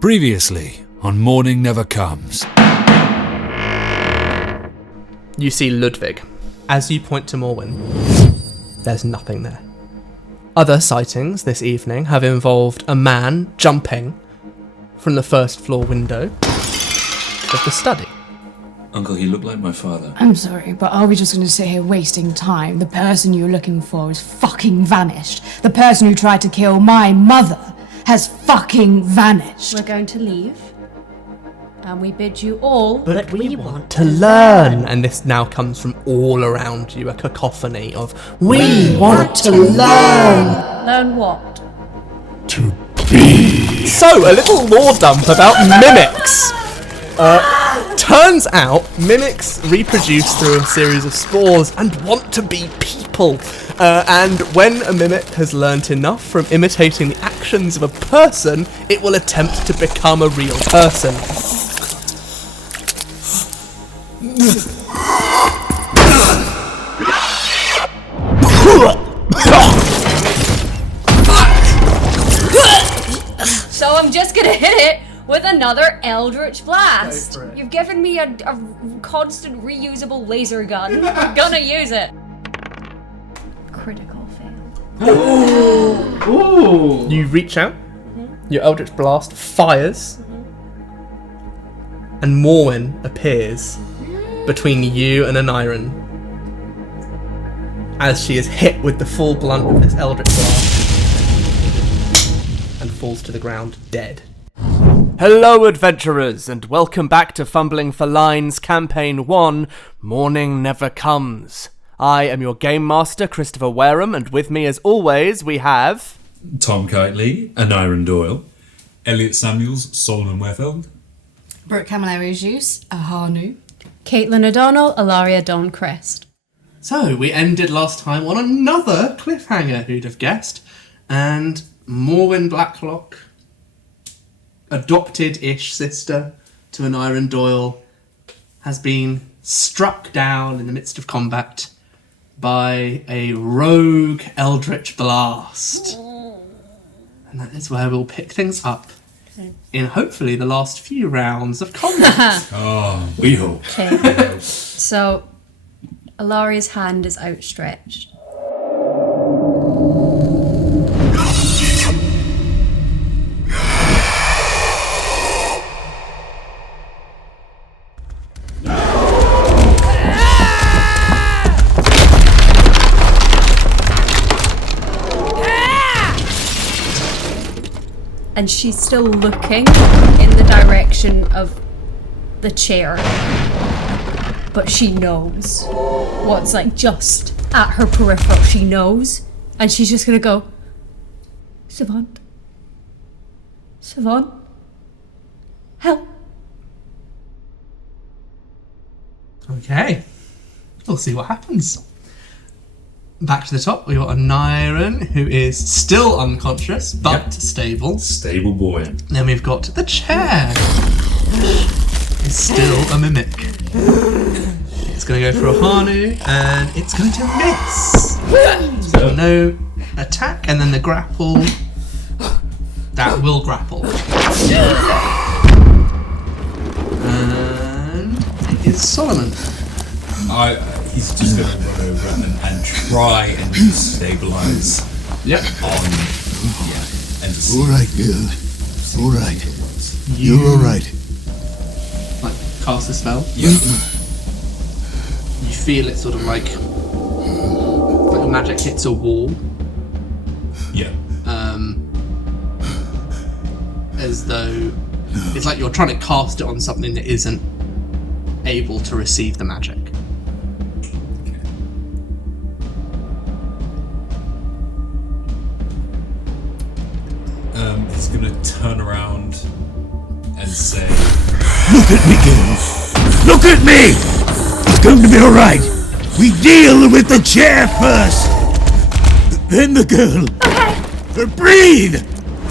Previously on Mourning Never Comes. You see Ludwig. As you point to Morwen, there's nothing there. Other sightings this evening have involved a man jumping from the first floor window of the study. Uncle, he looked like my father. I'm sorry, but are we just going to sit here wasting time? The person you're looking for has fucking vanished. The person who tried to kill my mother has fucking vanished. We're going to leave. And we bid you all... But we want to learn. And this now comes from all around you, a cacophony of, we want to learn. Learn what? To be. So, a little lore dump about mimics. Turns out, mimics reproduce through a series of spores and want to be people. And when a mimic has learnt enough from imitating the actions of a person, it will attempt to become a real person. So I'm just gonna hit it with another Eldritch Blast. You've given me a constant reusable laser gun. I'm gonna use it. Critical fail. Ooh. You reach out, your Eldritch Blast fires, and Morwen appears between you and Aneurin as she is hit with the full blunt of this Eldritch Blast and falls to the ground dead. Hello adventurers, and welcome back to Fumbling for Lines Campaign 1, Mourning Never Comes. I am your Gamemaster, Christopher Wareham, and with me as always we have... Tom Kiteley, Aneurin Doyle, Elliott Samuels, Solomon Werefeld, Brooke, Camilleri, Agius, Ahanu. Caitlin O'Donnell, Alaria, Dawncrest. So, we ended last time on another cliffhanger, who'd have guessed, and Morwen Blacklock, adopted-ish sister to Aneurin Doyle, has been struck down in the midst of combat by a rogue Eldritch Blast. And that is where we'll pick things up in hopefully the last few rounds of combat. Oh, we hope. Okay. So, Alaria's hand is outstretched. And she's still looking in the direction of the chair. But she knows what's like just at her peripheral. She knows. And she's just gonna go, Savant. Savant. Help. Okay. We'll see what happens. Back to the top, we got Aneurin, who is still unconscious, but stable. Stable boy. Then we've got the chair. It's still a mimic. It's going to go for Ahanu, and it's going to miss. So no attack, and then the grapple. That will grapple. And it is Solomon. He's just going to run over and try and stabilise. Yep. And just Alright, girl. Alright. You're alright. Like, cast a spell. Yeah. You feel it sort of like a magic hits a wall. Yeah. As though it's like you're trying to cast it on something that isn't able to receive the magic. He's going to turn around and say, Look at me, girl. Look at me! It's going to be alright. We deal with the chair first. Then the girl. Okay. Breathe!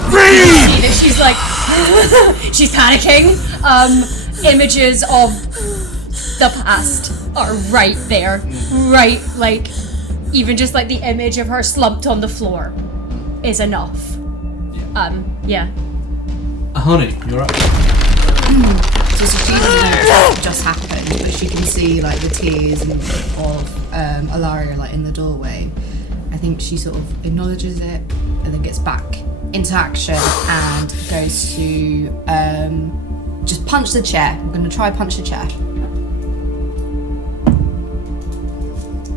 Breathe! She's like, she's panicking. Images of the past are right there. Right, like, even just like the image of her slumped on the floor is enough. Yeah. Ahanu, you're up. So she doesn't know what just happened, but she can see like the tears of Alaria like in the doorway. I think she sort of acknowledges it and then gets back into action and goes to just punch the chair. I'm going to try punch the chair.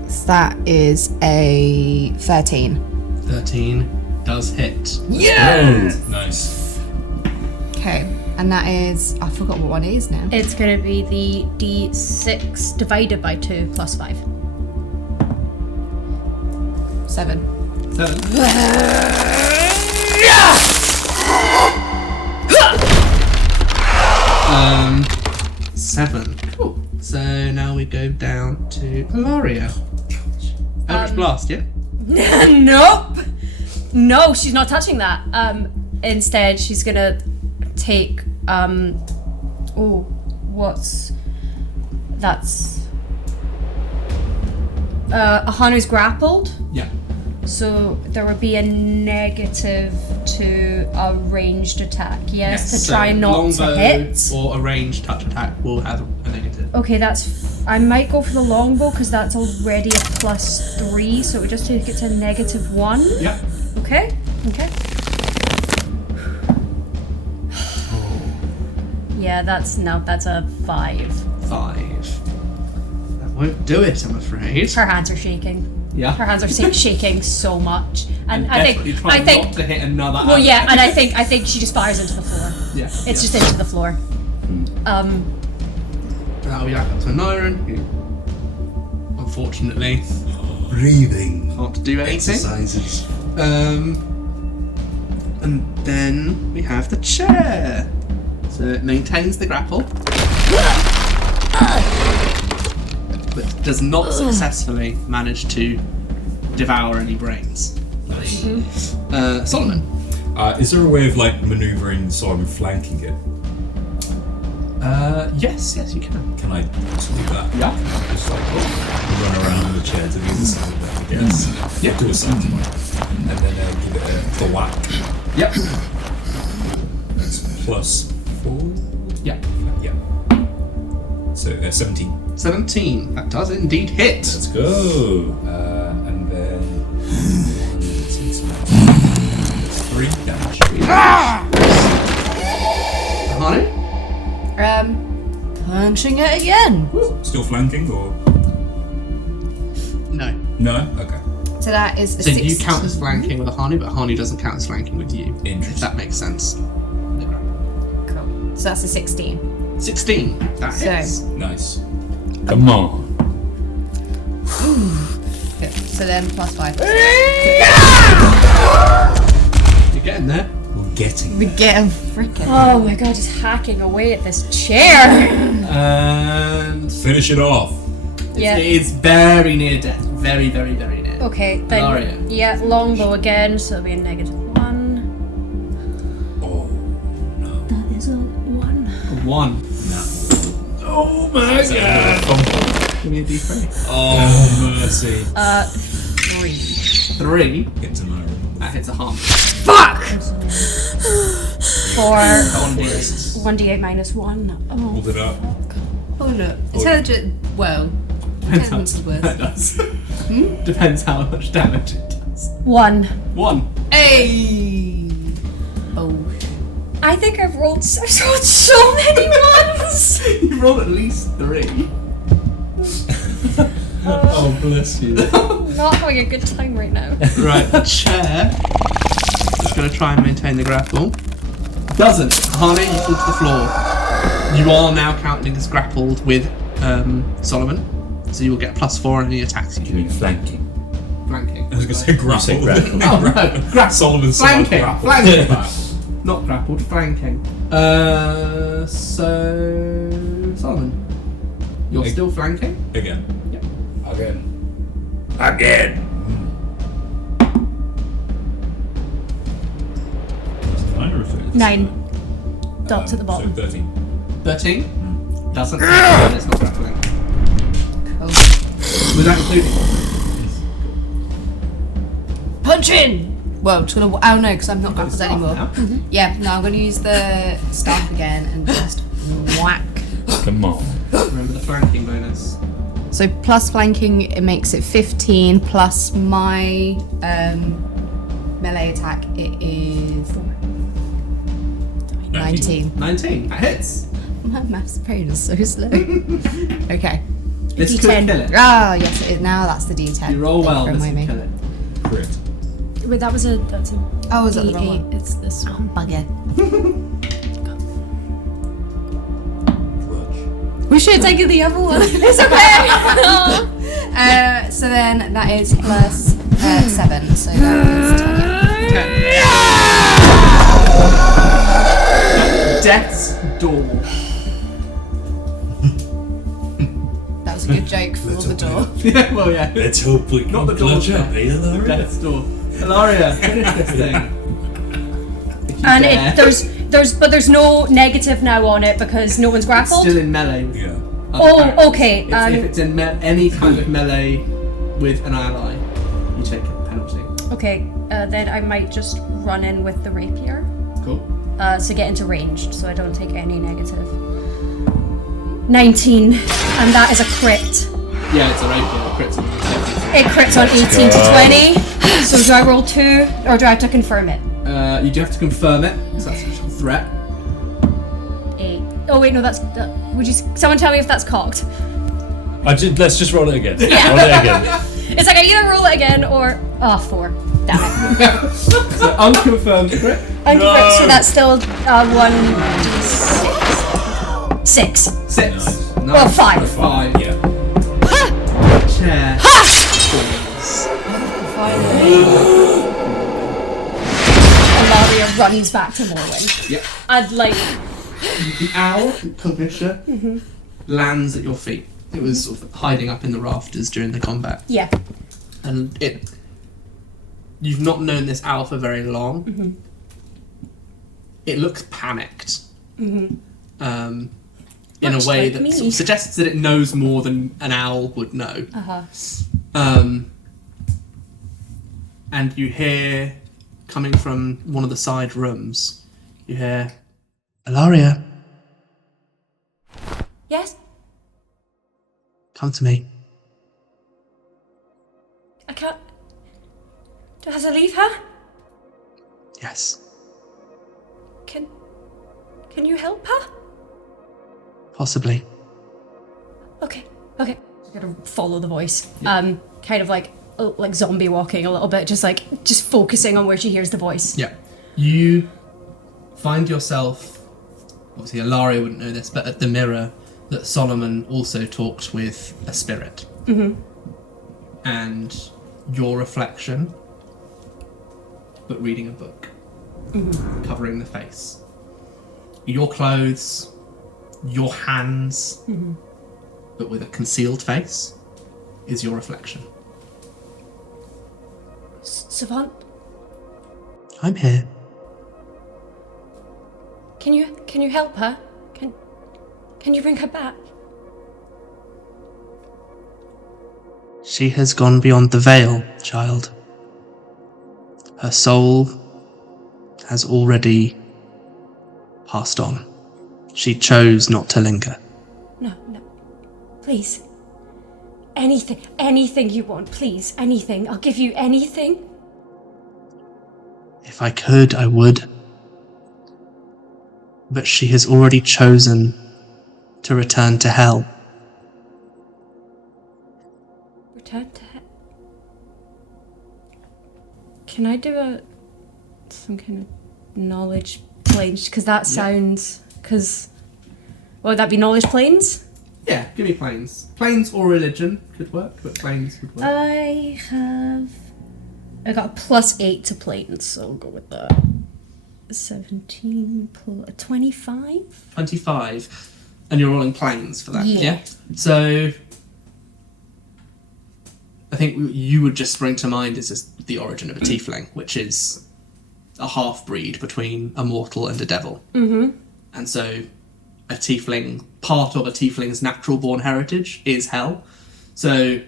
So that is a 13. 13 does hit. Yeah! Nice. Okay, and that is, I forgot what one it is now. It's going to be the D6 divided by 2 plus 5. 7. 7. 7. Cool. So now we go down to Alaria. Eldritch Blast, yeah? Nope. No, she's not touching that. Instead, she's gonna take. Ahanu's grappled, Yeah. so there would be a negative to a ranged attack. Yes, to so try not longbow to hit. or a ranged touch attack will have a negative. Okay, I might go for the longbow because that's already a +3, so it would just take it to -1. Yeah. Okay. Yeah, that's a 5. 5. That won't do it, I'm afraid. Her hands are shaking. Yeah. Her hands are shaking so much, and I desperately think trying not to hit another. Well, yeah, and I think she just fires into the floor. Yeah. It's just into the floor. That'll be back up to Aneurin, who unfortunately Breathing can't do anything. exercises. And then we have the chair. So it maintains the grapple, but does not successfully manage to devour any brains. Solomon. Is there a way of like manoeuvring so I'm flanking it? Yes, you can. Can I just do that? Yeah. Just like run around the chair to the other side of it, I guess. Yeah. To a side. And then give it a whack. Yep. That's +4. Yeah. Yeah. So 17. 17. That does indeed hit. Let's go. And then 3 damage. Ahanu? Punching it again. Still flanking or No. no? Okay. So that is a So 16. you count as flanking with Ahanu, but Ahanu doesn't count as flanking with you. If Interesting. that makes sense. Cool. So that's a 16. 16. That So- hits. Nice. Come on. Good. So then +5. You're getting there. We're getting We get him freaking. Oh my god, he's hacking away at this chair. And Finish it off. Yeah. it's very near death. Very, very, very near. Okay, then Alaria. yeah, longbow again, so it'll be a -1. Oh no. That is a 1. 1. Oh my god. Give me a d3. Oh mercy. 3. 3. Get to know. That hits a harm. Fuck! For 1d8. 1d8 -1. Oh. Hold it up. Oh look. Intelligent. Well. Intelligence is worth. That does. Depends how much damage it does. 1. 1. Hey. Oh. I think I've rolled so many ones! You rolled at least 3. Oh bless you. Not having a good time right now. Right, the chair. Just going to try and maintain the grapple. Doesn't. Ahanu, you fall to the floor. You are now counting as grappled with Solomon, so you will get +4 on any attacks you You mean do. flanking? Flanking. I was gonna say grapple. say grapple. Oh no, grapple. Solomon's Flanking. grapple. Flanking. Not grappled, flanking. So Solomon, you're still flanking. Again. Again. Again! 9 or 13? 9. Dots at the bottom. So 13. 13 doesn't. It's not grappling. Oh. Was that including? Punch in. Well, it's gonna. Oh no, because I'm not grappled anymore. Now. Yeah, no, I'm gonna use the staff again and just whack. Come on. Remember the flanking bonus. So plus flanking, it makes it 15. Plus my melee attack, it is 19. 19. That hits. My maths brain is so slow. Okay. This could D10. kill it. Ah, yes, it is. Now that's the D10. You roll well, Don't this remind could me. kill it. Crit. Wait, that's a Oh, is that the wrong D8. one? It's this one. Bugger. Grudge. We should have taken the other one. It's okay. So then that is plus 7. So that is 10. Death's door. That was a good joke for the door. Yeah, well, yeah. Let's hope we Not the can door. clutch up, eh, Alaria? Death's door. Alaria, finish this thing. If you And dare. there's no negative now on it because no one's grappled. Still in melee. With Yeah. other Oh, characters. okay, If it's in any kind of melee with an ally, you take a penalty. Okay, then I might just run in with the rapier Cool. to get into ranged, so I don't take any negative. 19, and that is a crit. Yeah, it's a rapier. Crits on It crits on 18 to 20. So do I roll 2, or do I have to confirm it? You do have to confirm it, so that's a threat. 8. Oh wait, no, that's. Would you? Someone tell me if that's cocked. Let's just roll it again. Roll it again. It's like I either roll it again or 4. Damn it. So unconfirmed crit. Unconfirmed, so that's still 1d6. 6. 6. Nice. Nice. Well, 5. 5. Yeah. Chair. Alaria runs back to Morwen. Yep. I'd like. The owl, Cognisha, lands at your feet. It was sort of hiding up in the rafters during the combat. Yeah. And you've not known this owl for very long. It looks panicked. In Much a way like that me. sort of suggests that it knows more than an owl would know. And you hear, coming from one of the side rooms, you hear, Alaria, Yes? come to me. I can't. Do I have to leave her? Yes. Can you help her? Possibly. Okay. Just gotta follow the voice. Kind of like zombie walking a little bit, just focusing on where she hears the voice. Yeah. You find yourself, obviously Alaria wouldn't know this, but at the mirror that Solomon also talked with a spirit. And your reflection, but reading a book, covering the face. Your clothes, your hands, but with a concealed face, is your reflection. Savant, I'm here. can you help her? Can you bring her back? She has gone beyond the veil, child. Her soul has already passed on. She chose not to linger. No. Please. Anything you want, please. Anything. I'll give you anything. If I could, I would. But she has already chosen to return to hell. Return to hell. Can I do some kind of knowledge planes? Because that sounds. Would that be knowledge planes? Yeah, give me planes. Planes or religion could work, but planes would work. I got a +8 to planes, so I'll go with that. 17 plus 25. 25. And you're rolling planes for that, Yeah. So, I think you would just spring to mind is just the origin of a tiefling, which is a half-breed between a mortal and a devil. And so, a tiefling, part of a tiefling's natural-born heritage is hell. So,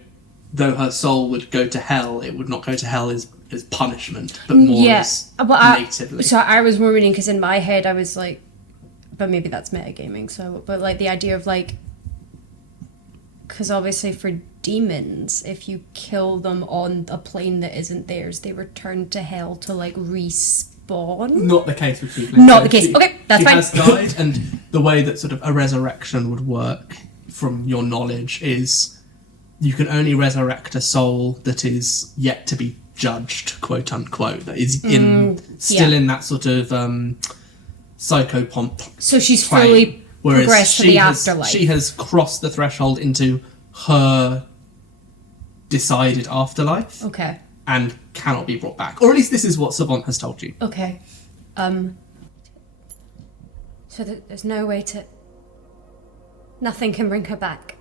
though her soul would go to hell, it would not go to hell as as punishment, but more as natively. So I was more reading because in my head I was like, but maybe that's metagaming. So, but like the idea of like, because obviously for demons, if you kill them on a plane that isn't theirs, they return to hell to like respawn. Not the case with Kiteley. Not the case. Okay, that's fine. She has died, and the way that sort of a resurrection would work, from your knowledge, is you can only resurrect a soul that is yet to be judged, quote unquote, that is still in that sort of psychopomp. So she's plane, fully whereas progressed to the afterlife. She has crossed the threshold into her decided afterlife. Okay. And cannot be brought back. Or at least this is what Savant has told you. Okay. So there's no way to... Nothing can bring her back.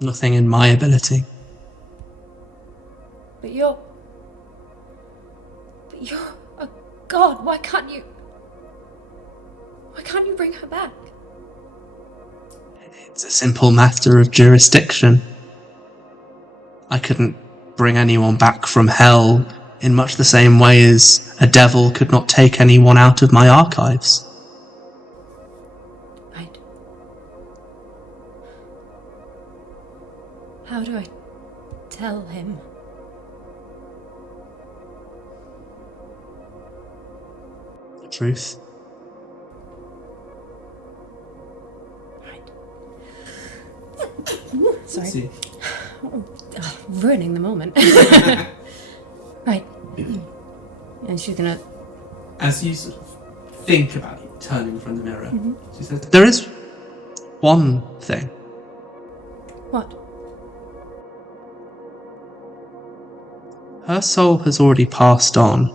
Nothing in my ability. But you're a god. Why can't you bring her back? It's a simple matter of jurisdiction. I couldn't bring anyone back from hell in much the same way as a devil could not take anyone out of my archives. Right. How do I tell him? The truth. Sorry. Ruining the moment. Right. And she's gonna... As you sort of think about it, turning from the mirror, she says, there is one thing. What? Her soul has already passed on.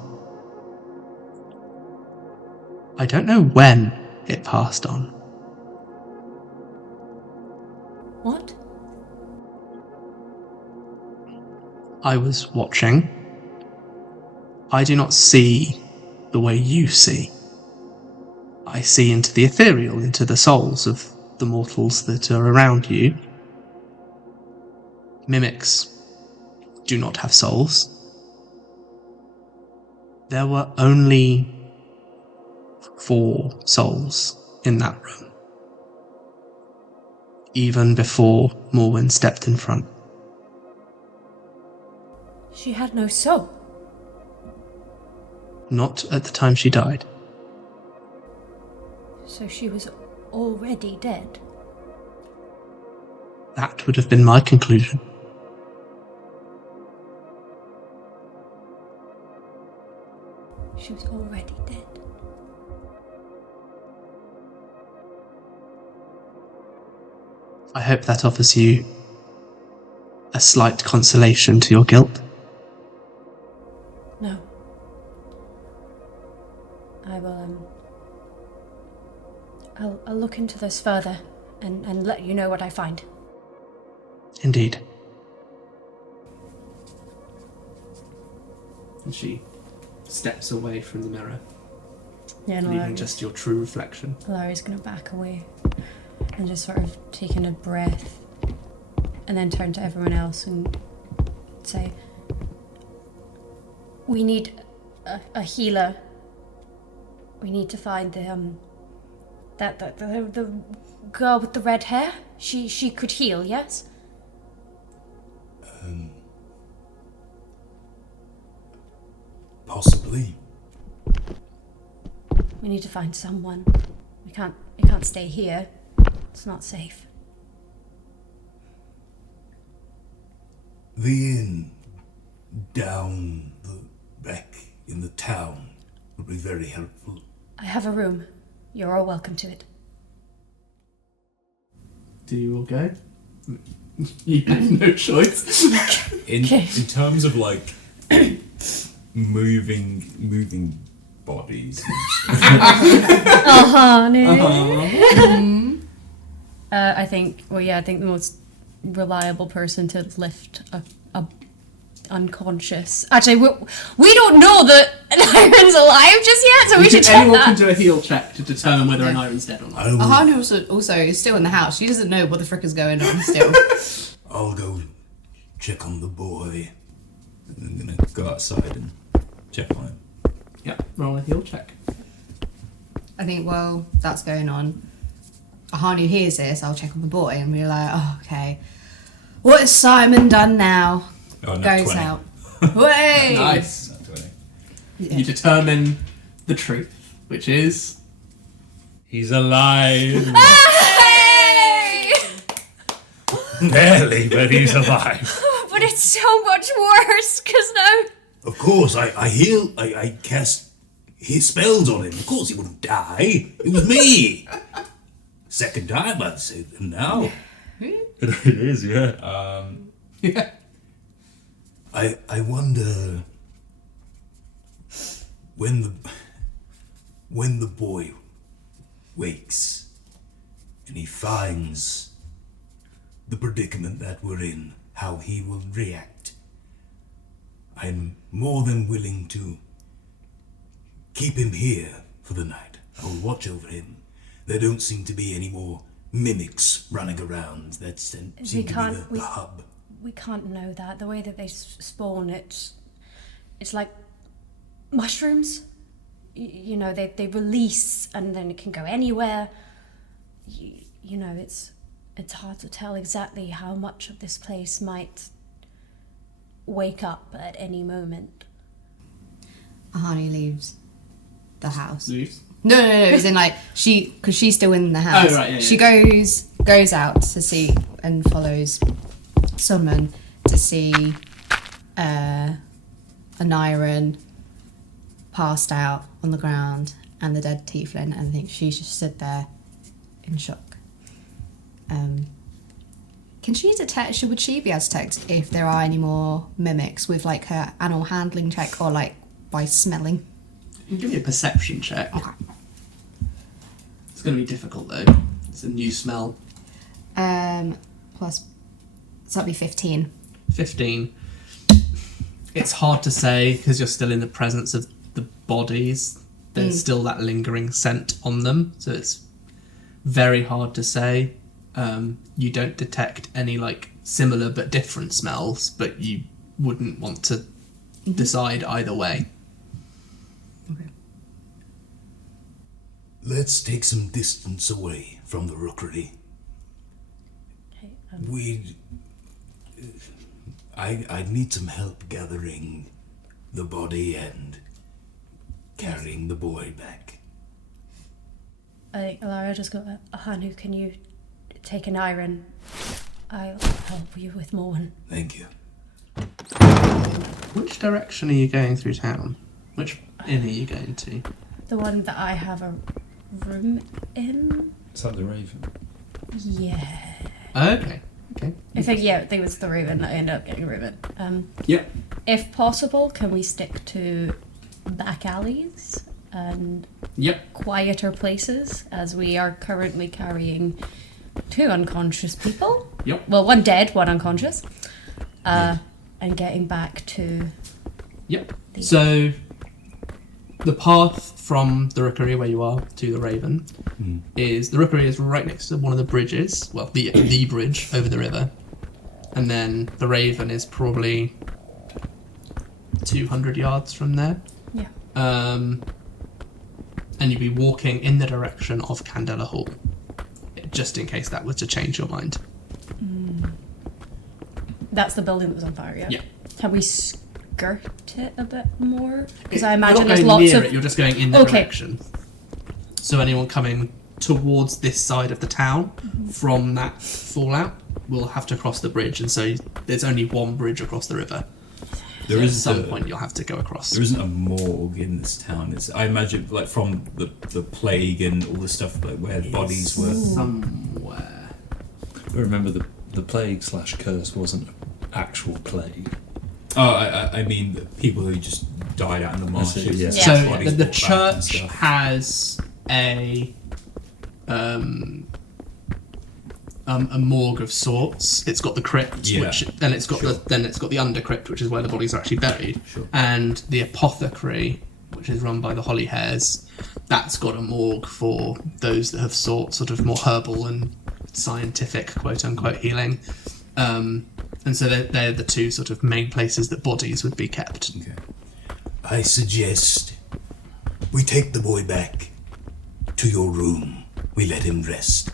I don't know when it passed on. What? I was watching. I do not see the way you see. I see into the ethereal, into the souls of the mortals that are around you. Mimics do not have souls. There were only 4 souls in that room, even before Morwen stepped in front. She had no soul. Not at the time she died. So she was already dead. That would have been my conclusion. She was already dead. I hope that offers you a slight consolation to your guilt. No. I will, I'll look into this further and let you know what I find. Indeed. And she steps away from the mirror, Yeah, leaving just your true reflection. Alaria's gonna back away and just sort of taking a breath and then turn to everyone else and say, we need a healer. We need to find the girl with the red hair. She could heal, yes? Possibly. We need to find someone. We can't stay here. It's not safe. The inn down the back in the town would be very helpful. I have a room. You're all welcome to it. Do you all go? You have no choice. In terms of like moving bodies. I think the most reliable person to lift a unconscious. Actually, we don't know that Aneurin's alive just yet, so we should check Anyone that. can do a heal check to determine whether Aneurin's dead or not. Ahanu also is still in the house. She doesn't know what the frick is going on still. I'll go check on the boy. I'm gonna go outside and check on him. Yeah, roll a heal check. I think while that's going on, Ahanu hears this, I'll check on the boy and be like, oh, okay. What has Simon done now? Oh, nat Goes 20. out. Way! Nice. Nat 20. Yeah. You determine the truth, which is... He's alive. Hey! Barely, but he's alive. But it's so much worse, because now... Of course, I cast his spells on him. Of course he wouldn't die. It was me. Second time I've saved him now. It is, yeah. Yeah. I wonder when the boy wakes and he finds the predicament that we're in, how he will react. I'm more than willing to keep him here for the night. I will watch over him. There don't seem to be any more mimics running around. That seem to be the hub. We can't know that. The way that they spawn, it's like mushrooms. You know, they release and then it can go anywhere. You know, it's hard to tell exactly how much of this place might wake up at any moment. Ahanu leaves the house. Leaves? No, as in like, because she's still in the house. Oh, right, yeah, She goes out to see and follows someone to see Aneurin passed out on the ground and the dead tiefling, and I think she just stood there in shock. Can she detect? Would she be able to detect if there are any more mimics with like her animal handling check or like by smelling? Give me a perception check. Okay. It's going to be difficult though. It's a new smell. Plus, so that'd be 15. 15. It's hard to say because you're still in the presence of the bodies. There's still that lingering scent on them, so it's very hard to say. You don't detect any like similar but different smells, but you wouldn't want to decide either way. Okay. Let's take some distance away from the rookery. Okay, I need some help gathering the body and carrying the boy back. I think Alaria just got Ahanu, can you take Aneurin? I'll help you with Mourning. Thank you. Which direction are you going through town? Which inn are you going to? The one that I have a room in? Is that the Raven? Yeah. Okay. I think it was the Raven that I ended up getting a room in. Yeah. If possible, can we stick to back alleys and Yep. quieter places, as we are currently carrying 2 unconscious people? Yep. Well, 1 dead, 1 unconscious. And getting back to... Yep. So, the path from the rookery where you are to the Raven is... The rookery is right next to one of the bridges. Well, the bridge over the river. And then the Raven is probably 200 yards from there. Yeah. And you'd be walking in the direction of Candela Hall, just in case that was to change your mind. That's the building that was on fire, yeah? Yeah. Can we skirt it a bit more? Because I You're imagine not there's going lots near of... it, you're just going in the Okay. direction. So anyone coming towards this side of the town from that fallout will have to cross the bridge, and so there's only one bridge across the river. There At is some point you'll have to go across. There isn't a morgue in this town. I imagine, like from the plague and all the stuff, like where bodies were. Somewhere. But remember, the plague / curse wasn't actual plague. Oh, I mean, the people who just died out in the marshes. Yeah. Yeah. So Bodies the brought back and church stuff. has a morgue of sorts. It's got the crypt, Yeah. which then it's got the under crypt, which is where the bodies are actually buried, Sure. and the apothecary, which is run by the Holly Hares. That's got a morgue for those that have sought sort of more herbal and scientific quote unquote healing. And so they're the two sort of main places that bodies would be kept. Okay. I suggest we take the boy back to your room. We let him rest,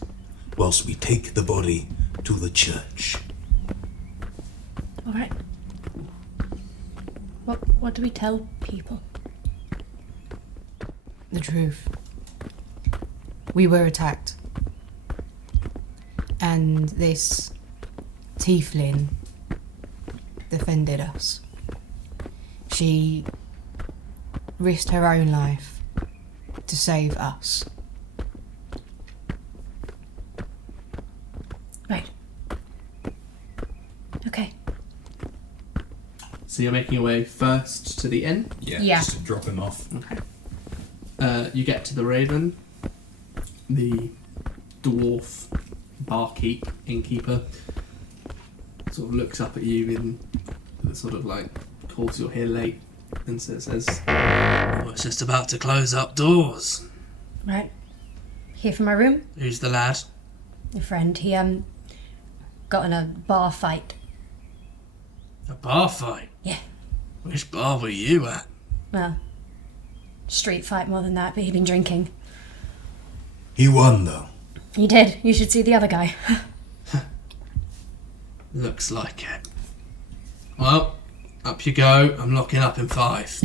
whilst we take the body to the church. All right. What do we tell people? The truth. We were attacked. And this tiefling defended us. She risked her own life to save us. Right. Okay. So you're making your way first to the inn. Yeah. Just to drop him off. Okay. You get to the Raven. The dwarf barkeep, innkeeper, sort of looks up at you in sort of like calls you're here late and says, "Oh, it's just about to close up doors." Right. Here from my room. Who's the lad? Your friend. He got in a bar fight. A bar fight? Yeah. Which bar were you at? Well, street fight more than that, but he'd been drinking. He won, though. He did. You should see the other guy. Looks like it. Well, up you go. I'm locking up in 5.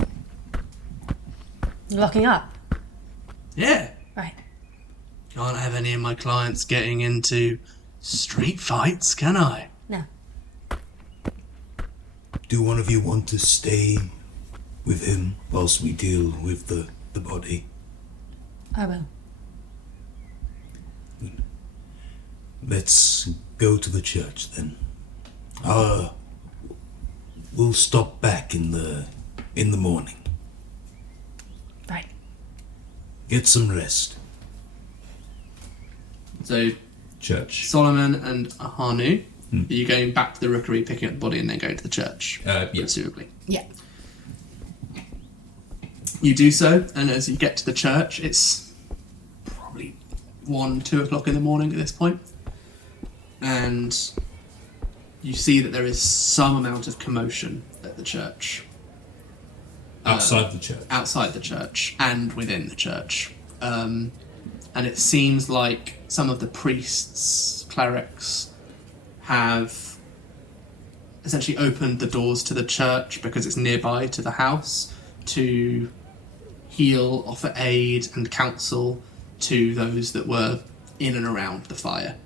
You're locking up. Yeah. Right. Can't have any of my clients getting into street fights, can I? No. Do one of you want to stay with him whilst we deal with the body? I will. Let's go to the church then. We'll stop back in the morning. Right. Get some rest. So, Church. Solomon and Ahanu, are you going back to the rookery, picking up the body, and then going to the church? Yeah. Presumably. Yeah. You do so, and as you get to the church, it's probably 1-2 o'clock in the morning at this point, and you see that there is some amount of commotion at the church. Outside the church. Outside the church and within the church. And it seems like some of the priests, clerics, have essentially opened the doors to the church because it's nearby to the house to heal, offer aid and counsel to those that were in and around the fire.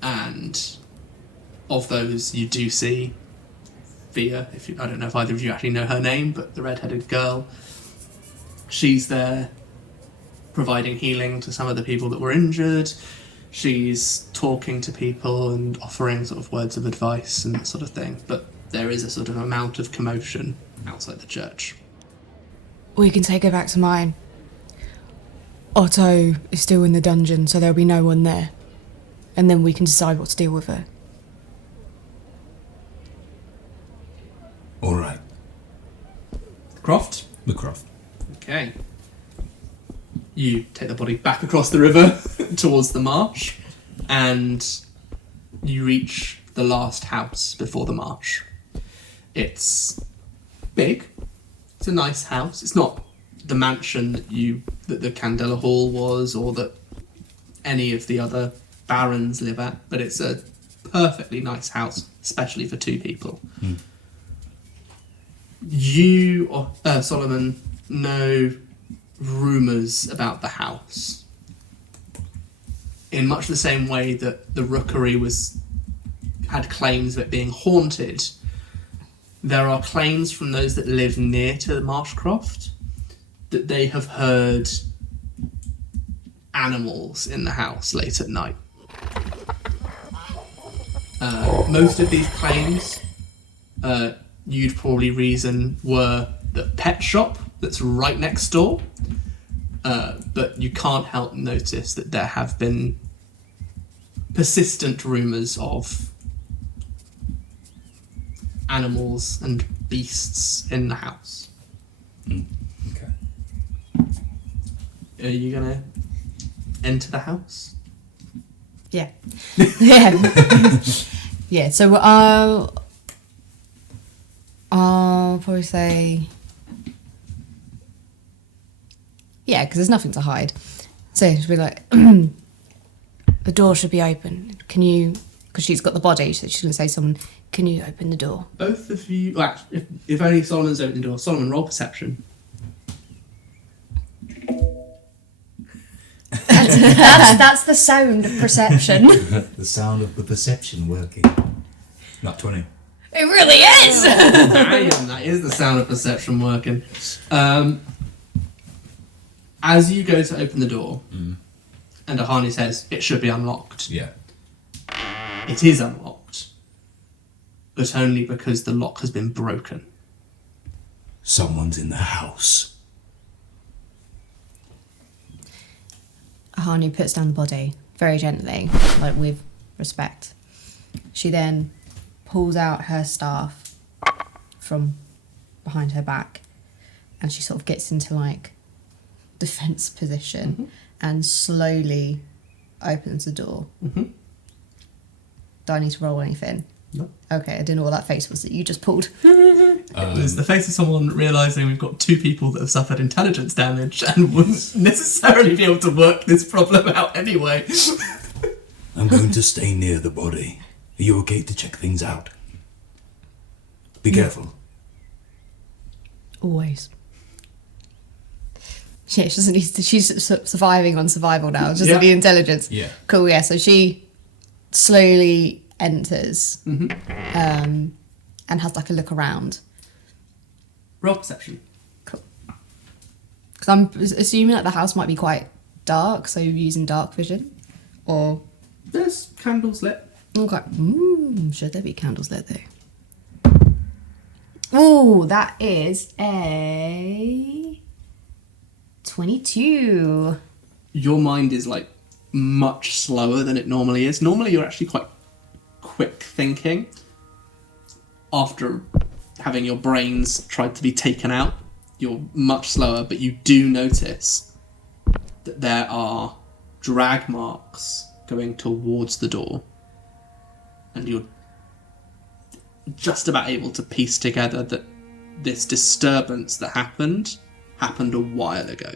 And of those, you do see Via. I don't know if either of you actually know her name, but the red-headed girl. She's there providing healing to some of the people that were injured. She's talking to people and offering sort of words of advice and that sort of thing. But there is a sort of amount of commotion outside the church. We can take her back to mine. Otto is still in the dungeon, so there'll be no one there. And then we can decide what to do with her. All right. Croft? The Croft. Okay. You take the body back across the river towards the marsh, and you reach the last house before the marsh. It's big. It's a nice house. It's not the mansion that the Candela Hall was, or that any of the other barons live at, but it's a perfectly nice house, especially for 2 people. You, Solomon, know rumours about the house in much the same way that the rookery had claims of it being haunted. There are claims from those that live near to the Marshcroft that they have heard animals in the house late at night. Most of these claims, you'd probably reason, were the pet shop that's right next door, but you can't help notice that there have been persistent rumours of animals and beasts in the house. Okay. Are you gonna enter the house? Yeah. Yeah. Yeah, so I'll probably say... Yeah, because there's nothing to hide. So she'll be like, the door should be open. Can you... Because she's got the body, so she's going to say to someone, can you open the door? Both of you... Well, if only Solomon's opened the door. Solomon, roll perception. That's the sound of perception. The sound of the perception working. Not 20. It really is! Damn, that is the sound of perception working. As you go to open the door, and Ahanu says, it should be unlocked. Yeah. It is unlocked, but only because the lock has been broken. Someone's in the house. Ahanu puts down the body very gently, like with respect. She then pulls out her staff from behind her back and she sort of gets into like defense position and slowly opens the door. Do I need to roll anything? No. Okay, I didn't know what that face was that you just pulled. It's the face of someone realising we've got 2 people that have suffered intelligence damage and wouldn't necessarily be able to work this problem out anyway. I'm going to stay near the body. Are you okay to check things out? Be careful. Always. Yeah, she doesn't need to, she's surviving on survival now, just the intelligence. Yeah. Cool, yeah, so she slowly enters and has like a look around. Roll perception. Cool. Because I'm assuming that the house might be quite dark, so you're using dark vision? Or... There's candles lit. Okay. Should there be candles lit though? Oh, that is a 22. Your mind is like much slower than it normally is. Normally you're actually quite quick thinking. After having your brains tried to be taken out, you're much slower, but you do notice that there are drag marks going towards the door. And you're just about able to piece together that this disturbance that happened a while ago.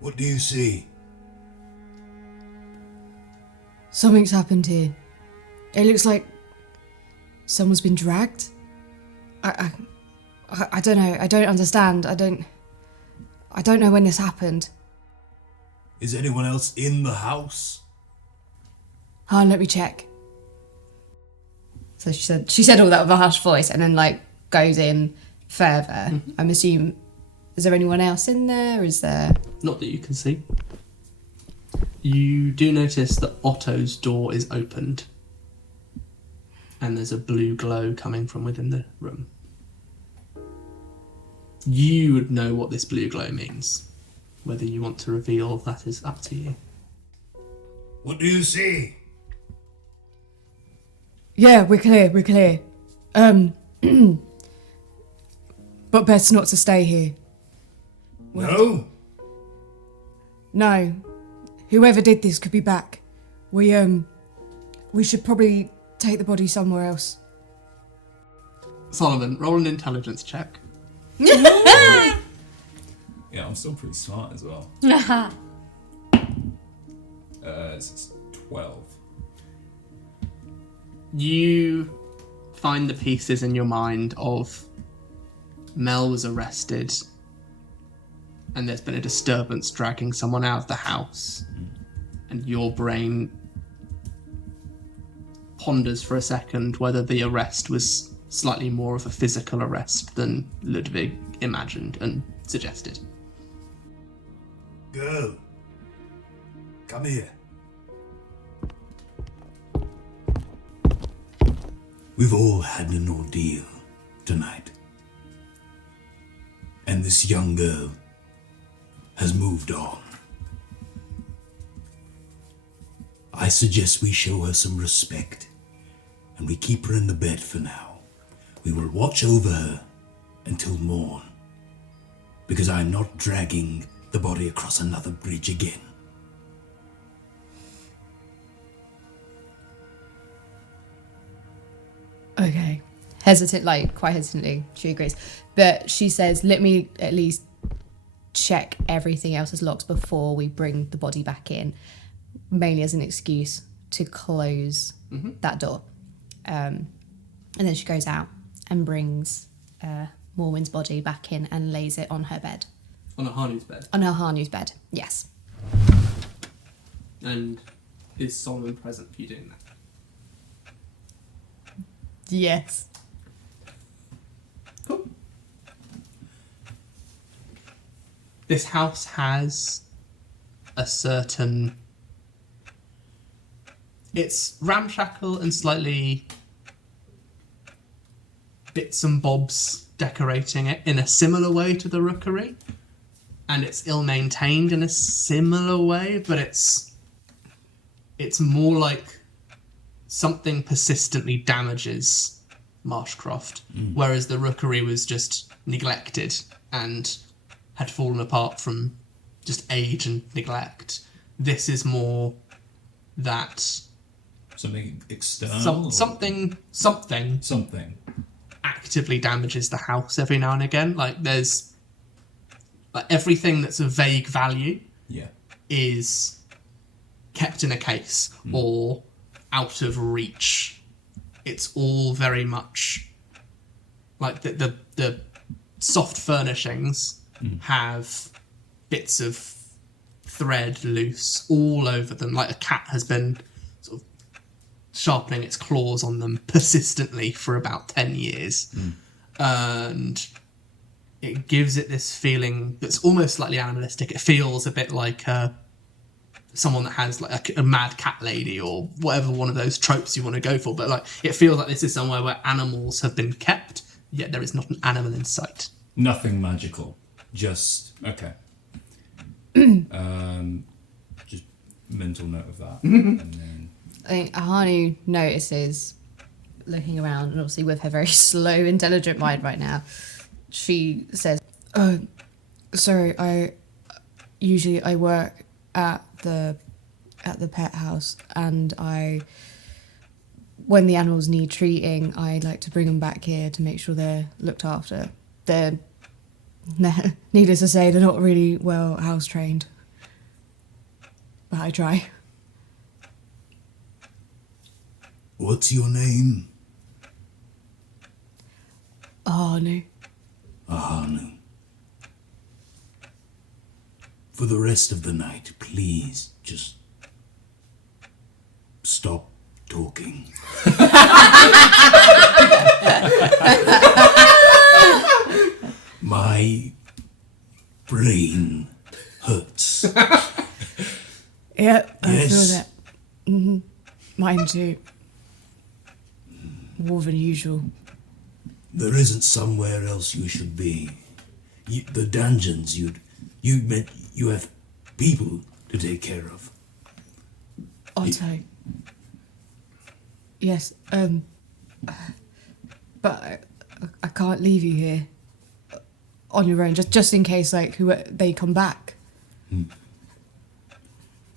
What do you see? Something's happened here. It looks like someone's been dragged. I don't know. I don't understand. I don't know when this happened. Is anyone else in the house? Let me check. So she said all that with a harsh voice and then like goes in further. I'm assuming, is there anyone else in there? Is there... Not that you can see. You do notice that Otto's door is opened. And there's a blue glow coming from within the room. You would know what this blue glow means. Whether you want to reveal, that is up to you. What do you see? Yeah, we're clear. But best not to stay here. No? No. Whoever did this could be back. We should probably take the body somewhere else. Solomon, roll an intelligence check. Yeah, I'm still pretty smart as well. It's 12. You find the pieces in your mind of Mel was arrested and there's been a disturbance dragging someone out of the house. And your brain ponders for a second whether the arrest was slightly more of a physical arrest than Ludwig imagined and suggested. Girl, come here. We've all had an ordeal tonight. And this young girl has moved on. I suggest we show her some respect and we keep her in the bed for now. We will watch over her until morn, because I'm not dragging the body across another bridge again. Okay. Quite hesitantly, she agrees. But she says, let me at least check everything else is locked before we bring the body back in, mainly as an excuse to close that door. And then she goes out and brings Morwen's body back in and lays it on her bed. On Ahanu's bed. On Ahanu's bed, yes. And is Solomon present for you doing that? Yes. Cool. This house has a certain... It's ramshackle and slightly bits and bobs decorating it in a similar way to the rookery. And it's ill-maintained in a similar way, but it's more like something persistently damages Marshcroft, whereas the rookery was just neglected and had fallen apart from just age and neglect. This is more that Something external? something actively damages the house every now and again. Like there's everything that's of vague value is kept in a case or out of reach. It's all very much like the soft furnishings have bits of thread loose all over them, like a cat has been sort of sharpening its claws on them persistently for about 10 years. And it gives it this feeling that's almost slightly animalistic. It feels a bit like someone that has like a mad cat lady or whatever one of those tropes you want to go for, but like it feels like this is somewhere where animals have been kept, yet there is not an animal in sight. Nothing magical. Just okay. Just mental note of that. And then I think Ahanu notices, looking around, and obviously with her very slow, intelligent mind right now, she says, "Oh, sorry, I work at the pet house, and when the animals need treating, I like to bring them back here to make sure they're looked after. They're, needless to say, they're not really well house trained, but I try." What's your name? Ahanu. Ahanu. For the rest of the night, please just stop talking. My brain hurts. Yep, I Yes. feel that. Mm-hmm. Mine too. More than usual. There isn't somewhere else you should be. The dungeons, you meant you have people to take care of. Otto. Yes, but I can't leave you here on your own, just in case, like, they come back.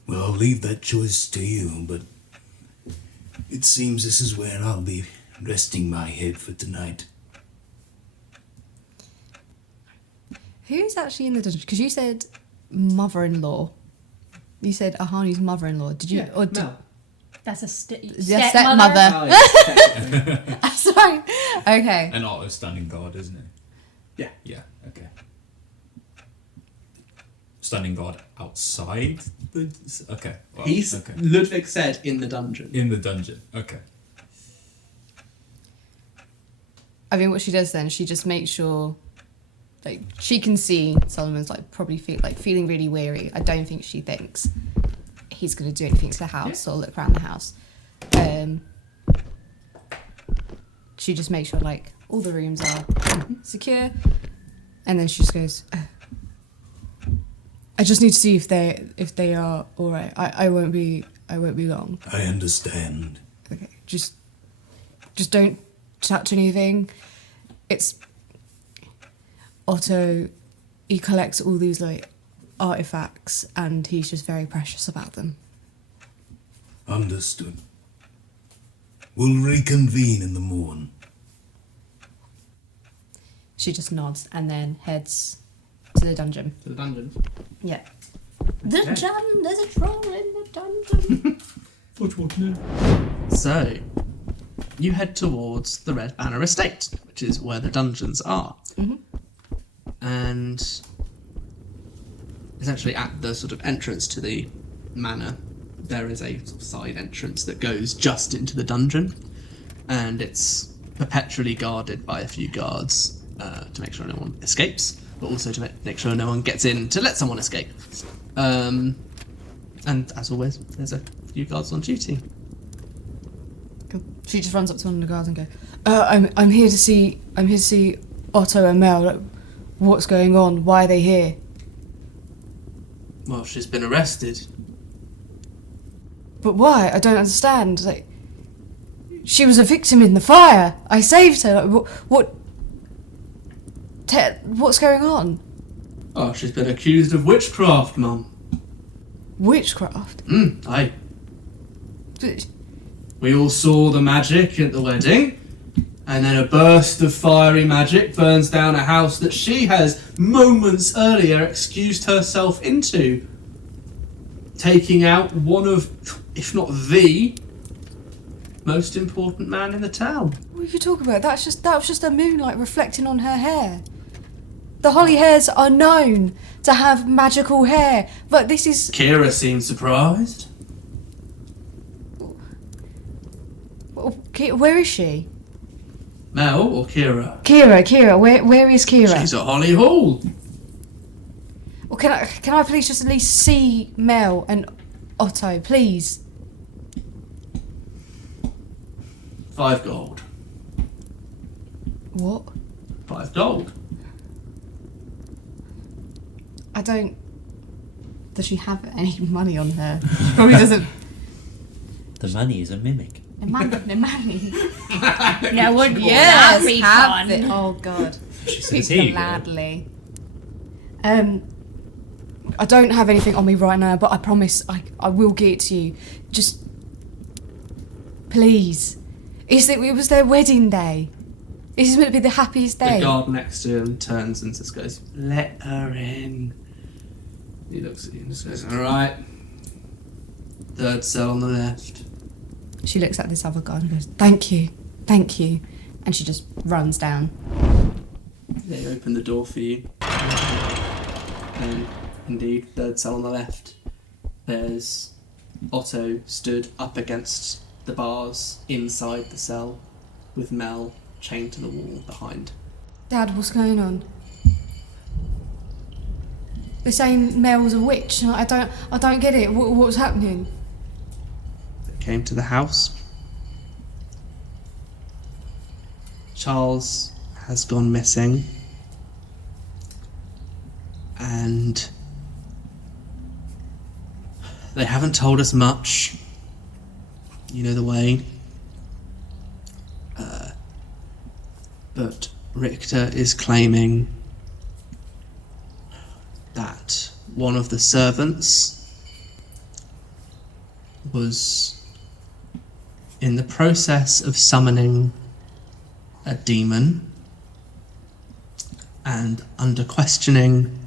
Well, I'll leave that choice to you, but it seems this is where I'll be resting my head for tonight. Who's actually in the dungeon? Because you said mother-in-law. You said Ahanu's mother-in-law. Did you? Or did, Mel. That's a yeah, stepmother. stepmother. Oh, yeah. Sorry. Okay. an Otto standing guard, isn't it? Yeah. Yeah. Okay. Standing guard outside the. Okay. Well, He's okay. Ludwig said in the dungeon. In the dungeon. Okay. I mean, what she does then, she just makes sure, like, she can see Solomon's like probably feeling really weary. I don't think she thinks he's going to do anything to the house or look around the house. She just makes sure like all the rooms are secure, and then she just goes, "I just need to see if they are all right. I won't be long. I understand. Okay, just don't touch anything. It's Otto. He collects all these like artifacts, and he's just very precious about them." Understood. We'll reconvene in the morn. She just nods and then heads to the dungeon. To the dungeon. Yeah. The dungeon, there's a troll in the dungeon. So, you head towards the Red Banner Estate, which is where the dungeons are. And essentially at the sort of entrance to the manor, there is a sort of side entrance that goes just into the dungeon, and it's perpetually guarded by a few guards to make sure no one escapes, but also to make sure no one gets in to let someone escape. And as always, there's a few guards on duty. Cool. She just runs up to one of the guards and goes, I'm here to see Otto and Mel. Like, what's going on? Why are they here? Well, she's been arrested. But why? I don't understand. Like, she was a victim in the fire. I saved her. Like, what's going on? Oh, she's been accused of witchcraft, Mum. Witchcraft? Aye. But We all saw the magic at the wedding, and then a burst of fiery magic burns down a house that she has moments earlier excused herself into, taking out one of, if not the, most important man in the town. what are you talking about? That was just a moonlight reflecting on her hair. The Holly Hares are known to have magical hair, but this is... Kira seemed surprised. Where is she? Mel or Kira? Kira, where is Kira? She's at Holly Hall. Well, can I please just at least see Mel and Otto, please? 5 gold. What? 5 gold. I don't... Does she have any money on her? She probably doesn't... The money is a mimic. The money. Now, wouldn't Yes, that be have fun? it. Oh, God. She says, Speak here you go. gladly. I don't have anything on me right now, but I promise I will get it to you. Just... Please. It was their wedding day. This is meant to be the happiest day. The guard next to him turns and just goes, "Let her in." He looks at you and just goes, "Alright. 3rd cell on the left." She looks at this other guy and goes, thank you. And she just runs down. They open the door for you. And indeed, 3rd cell on the left. There's Otto stood up against the bars inside the cell with Mel chained to the wall behind. Dad, what's going on? They're saying Mel's a witch. I don't get it. What's happening? They came to the house. Charles has gone missing. And they haven't told us much. You know the way. But Richter is claiming that one of the servants was in the process of summoning a demon, and under questioning,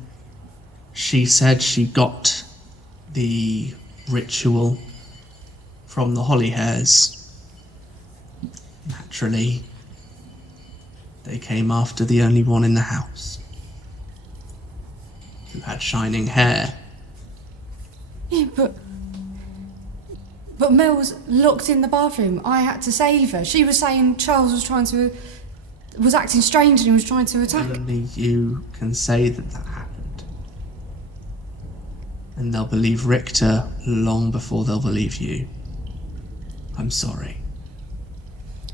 she said she got the ritual from the Holly Hares. Naturally, they came after the only one in the house who had shining hair. Yeah, but Mel's locked in the bathroom. I had to save her. She was saying Charles was acting strange and he was trying to attack. Only you can say that happened. And they'll believe Richter long before they'll believe you. I'm sorry.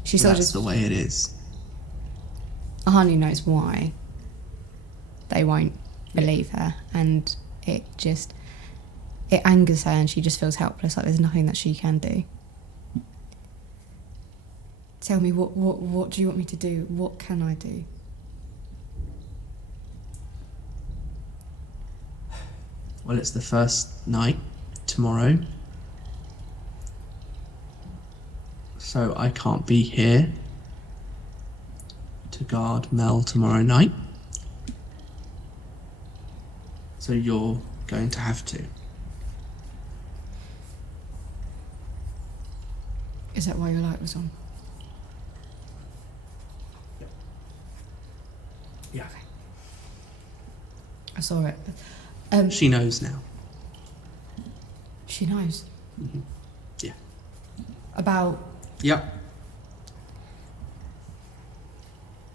She sort of That's just... the way it is. Ahanu knows why they won't believe her, and it angers her, and she just feels helpless, like there's nothing that she can do. Tell me, what do you want me to do? What can I do? Well, it's the first night tomorrow. So I can't be here to guard Mel tomorrow night. So you're going to have to. Is that why your light was on? Yeah. I saw it. She knows now. She knows. Yeah. About Yep.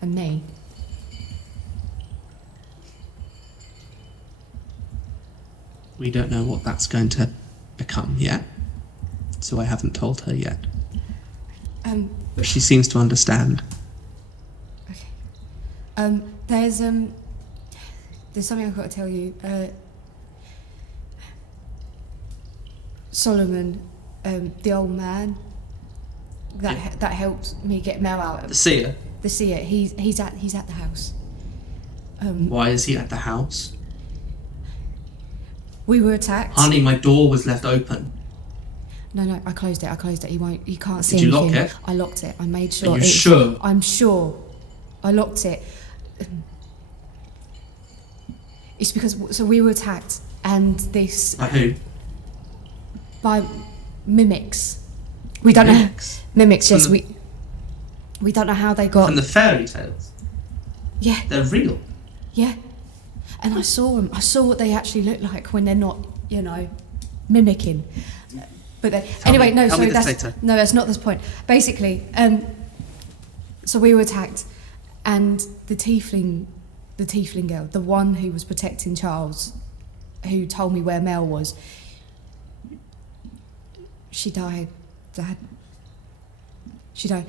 and me. We don't know what that's going to become yet. So I haven't told her yet. But she seems to understand. Okay. There's something I've got to tell you. Solomon, the old man that helped me get Mel out. The seer? The seer. He's at the house. Why is he at the house? We were attacked. Honey, my door was left open. No, I closed it. He can't see Did you anything. lock it? I locked it. I made sure. Are you sure? I'm sure. I locked it. It's because we were attacked, and this By who? by mimics. We don't Mimics? know. Mimics. Yes, From we don't know how they got. From the fairy tales. Yeah. They're real. Yeah. And I saw them. I saw what they actually look like when they're not, mimicking. But Tell me this later. that's not this point. Basically, so we were attacked, and the tiefling girl, the one who was protecting Charles, who told me where Mel was, she died, Dad. She died,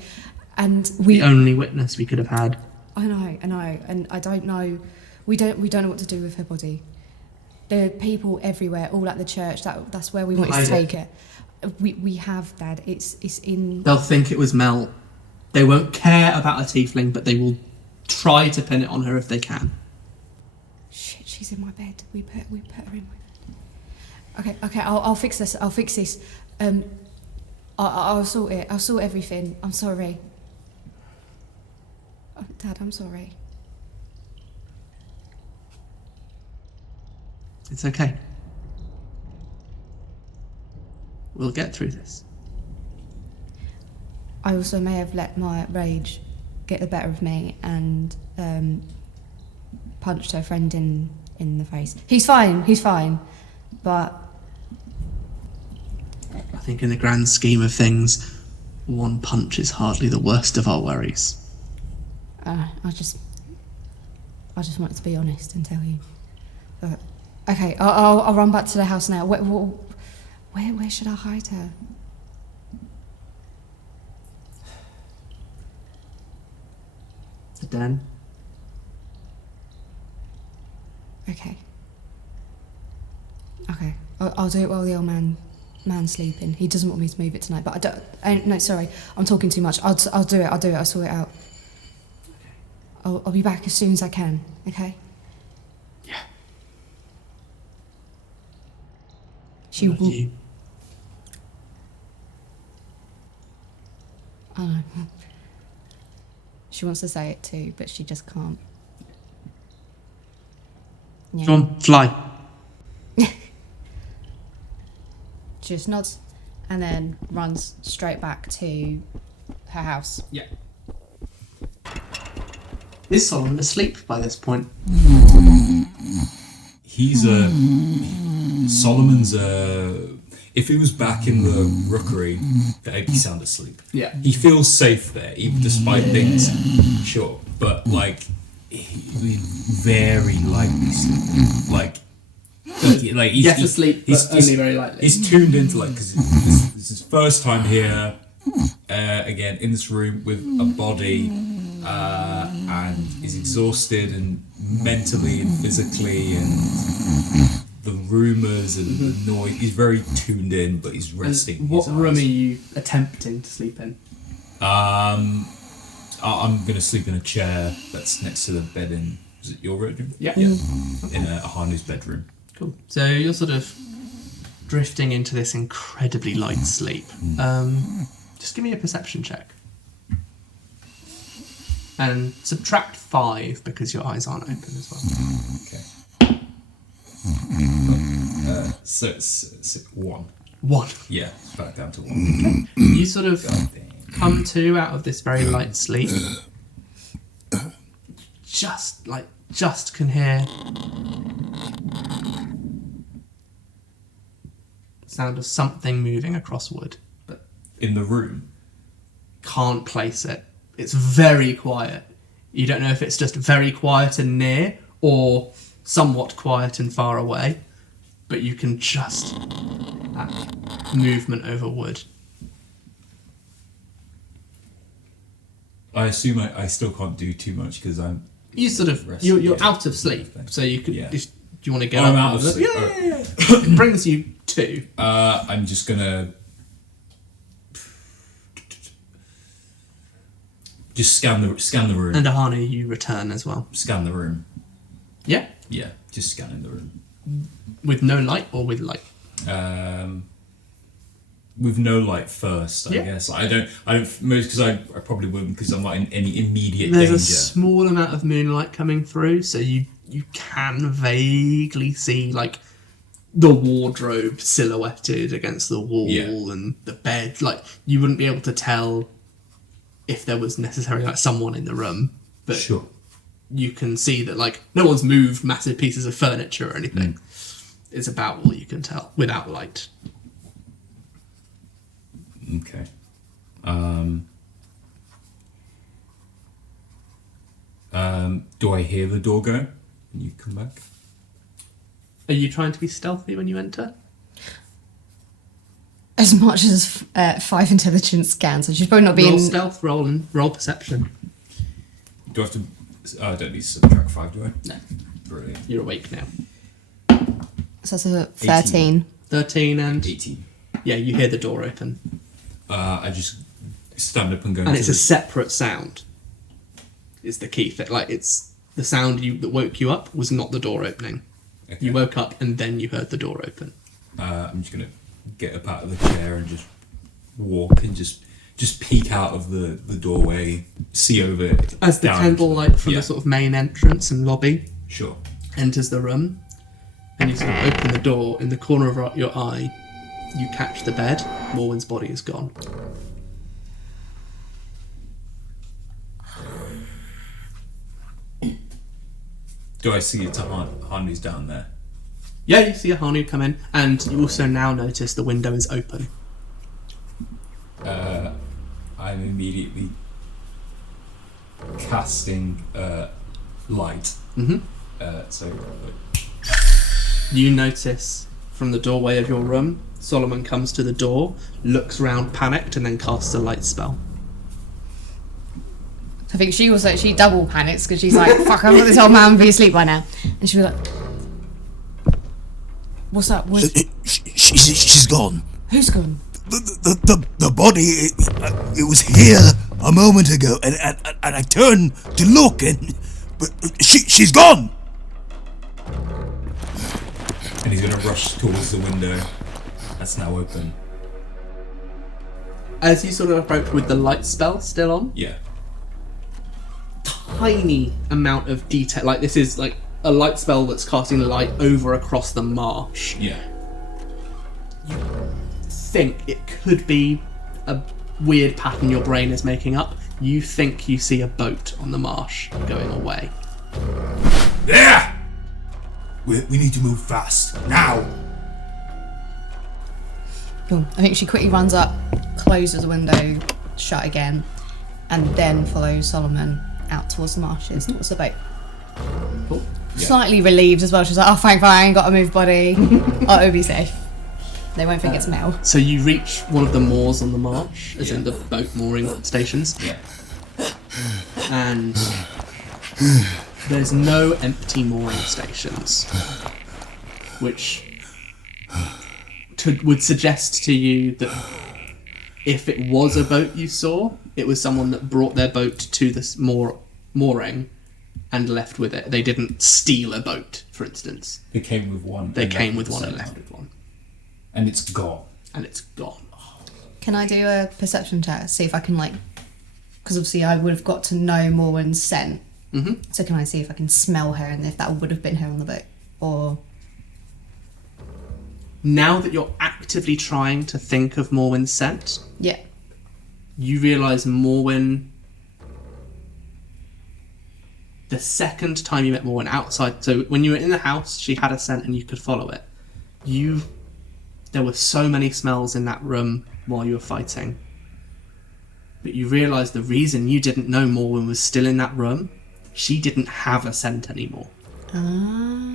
and we. The only witness we could have had. I know, and I don't know. We don't know what to do with her body. There are people everywhere, all at the church. That's where we wanted to take her. We have, Dad. It's in. They'll think it was Mel. They won't care about a tiefling, but they will try to pin it on her if they can. Shit, she's in my bed. We put her in my bed. Okay. I'll fix this. I'll sort it. I'll sort everything. I'm sorry. Oh, Dad, I'm sorry. It's okay. We'll get through this. I also may have let my rage get the better of me and punched her friend in the face. He's fine, but... I think in the grand scheme of things, one punch is hardly the worst of our worries. I just wanted to be honest and tell you. But, okay, I'll run back to the house now. Where should I hide her? The den. Okay. I'll do it while the old man's sleeping. He doesn't want me to move it tonight, but no, sorry, I'm talking too much. I'll do it. I'll sort it out. I'll be back as soon as I can. Okay. Yeah. She Love will. you. I know. She wants to say it too, but she just can't. Yeah. Go on, fly. She just nods and then runs straight back to her house. Yeah. Is Solomon asleep by this point? He's Solomon's if he was back in the rookery, he'd be sound asleep. Yeah. He feels safe there, even despite things, sure, but he'd very lightly sleep. He's asleep, but only very lightly. He's tuned into because this is his first time here, again in this room with a body, and is exhausted and mentally and physically, and the rumours and the noise. He's very tuned in, but he's resting. And what his room eyes. are you attempting to sleep in? I'm gonna sleep in a chair that's next to the bed in. Is it your bedroom? Yeah. In Ahanu's bedroom. Cool. So you're sort of drifting into this incredibly light sleep. Just give me a perception check. And subtract 5 because your eyes aren't open as well. Okay. So it's 1. 1. Yeah, back down to 1. You sort of come to out of this very light sleep. Just can hear the sound of something moving across wood, but In the room. can't place it. It's very quiet. You don't know if it's just very quiet and near or somewhat quiet and far away, but you can just that movement over wood. I assume I still can't do too much because I'm. You sort of Rest- you're yeah. out of sleep, so you could. Yeah. Do you want to get I'm up? out of sleep. Yeah. Brings you 2. I'm just gonna just scan the room. And Ahanu, you return as well. Scan the room. Yeah, Yeah, just scanning the room. with no light or with light. With no light first, I Yeah. guess. I don't most because I probably wouldn't because I'm not in any immediate There's danger. a small amount of moonlight coming through, so you can vaguely see like the wardrobe silhouetted against the wall Yeah. and the bed. Like you wouldn't be able to tell if there was necessarily like someone in the room, but Sure. you can see that like no one's moved massive pieces of furniture or anything. It's about all you can tell without light. Okay. Do I hear the door go when you come back? Are you trying to be stealthy when you enter? As much as 5 intelligence scans, so she's probably not Roll being. stealth, roll perception. Do I have to? I don't need to subtract 5, do I? No, Brilliant. you're awake now. So that's a 13. 13 and 18. yeah, you hear the door open. I just stand up and go. And into it's a separate sound. Is the key thing. Like it's the sound that woke you up was not the door opening. Okay. You woke up and then you heard the door open. I'm just gonna get up out of the chair and just walk and just peek out of the doorway, see over As the down candlelight from yeah. the sort of main entrance and lobby Sure. enters the room, and you sort of open the door. In the corner of your eye, you catch the bed. Morwen's body is gone. Do I see Hanu's down there? Yeah, you see Ahanu come in, and you also now notice the window is open. I'm immediately casting light. Mm-hmm. So You notice from the doorway of your room, Solomon comes to the door, looks round panicked, and then casts a light spell. I think she double panics because she's like, fuck, I've got this old man be asleep by now. And she'll be like, what's up? She's gone. Who's gone? The body, it was here a moment ago, and I turned to look, but she's gone. and he's gonna rush towards the window that's now open. As you sort of approach with the light spell still on, Yeah. tiny amount of detail. Like this is like a light spell that's casting light over across the marsh. Yeah. Think it could be a weird pattern your brain is making up. You think you see a boat on the marsh going away. There! We need to move fast, now! Cool. I think she quickly runs up, closes the window, shut again, and then follows Solomon out towards the marshes, towards the boat. Cool. Yeah. Slightly relieved as well. She's like, oh, fine, got to move body. Oh, it'll be safe. They won't think it's Mel. So you reach one of the moors on the marsh, as in the boat mooring stations, Yeah. and there's no empty mooring stations, which would suggest to you that if it was a boat you saw, it was someone that brought their boat to this mooring and left with it. They didn't steal a boat, for instance. They came with one. They and came left with one the and same left with one. And it's gone. And it's gone. Can I do a perception check? See if I can, like... Because obviously I would have got to know Mournin's scent. Mm-hmm. So can I see if I can smell her and if that would have been her on the boat? Or... Now that you're actively trying to think of Mournin's scent, Yeah. you realise Mournin... The second time you met Mournin outside, so when you were in the house, she had a scent and you could follow it. There were so many smells in that room while you were fighting. But you realise the reason you didn't know Mournin was still in that room, she didn't have a scent anymore. Ah.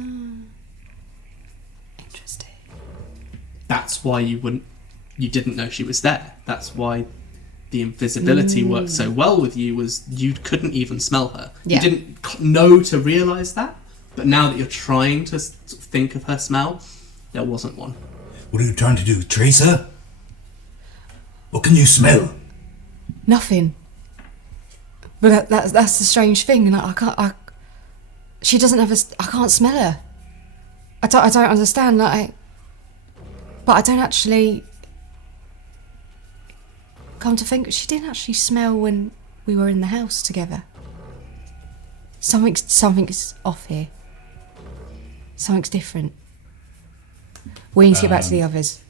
Interesting. That's why you didn't know she was there. That's why the invisibility worked so well with you, was you couldn't even smell her. Yeah. You didn't know to realise that, but now that you're trying to think of her smell, there wasn't one. What are you trying to do? Trace her? What can you smell? Nothing. But that's the strange thing. Like, she doesn't have I can't smell her. I don't understand. Like, but I don't actually. Come to think, she didn't actually smell when we were in the house together. Something's off here. Something's different. We need to get back to the others.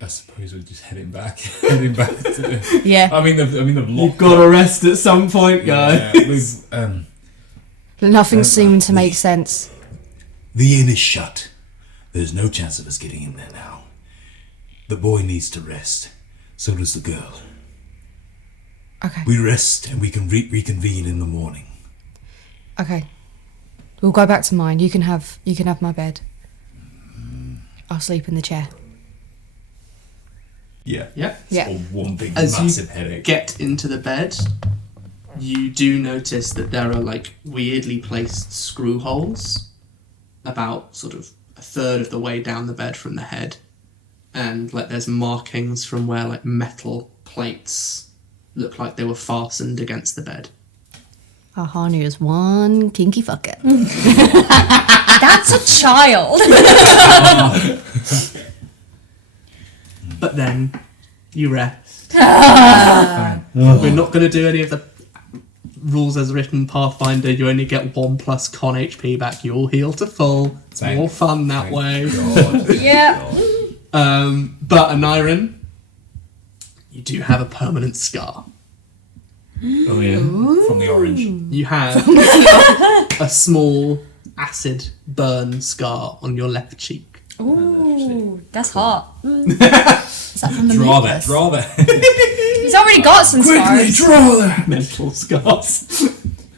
I suppose we're just heading back to... Yeah. I mean, they've locked You've got to rest at some point, guys. Yeah, we've, Nothing seemed to make sense. The inn is shut. There's no chance of us getting in there now. The boy needs to rest. So does the girl. Okay. We rest and we can reconvene in the morning. Okay. We'll go back to mine. You can have my bed. I'll sleep in the chair. yeah. Yep. Yeah. Or one big As massive you headache. get into the bed, you do notice that there are like weirdly placed screw holes about sort of a third of the way down the bed from the head, and like there's markings from where like metal plates look like they were fastened against the bed. Ahanu is one kinky fucker. That's a child. But then you rest. Fine. We're not going to do any of the rules as written Pathfinder. You only get 1+ con HP back. You'll heal to full. It's Thank more fun that Thank way. God. Yeah. But Aneurin, you do have a permanent scar. Oh yeah, from the orange. You have a small acid burn scar on your left cheek. Ooh, that's hot. Is that from the Draw necklace? that. He's already got some scars. draw that. Mental scars.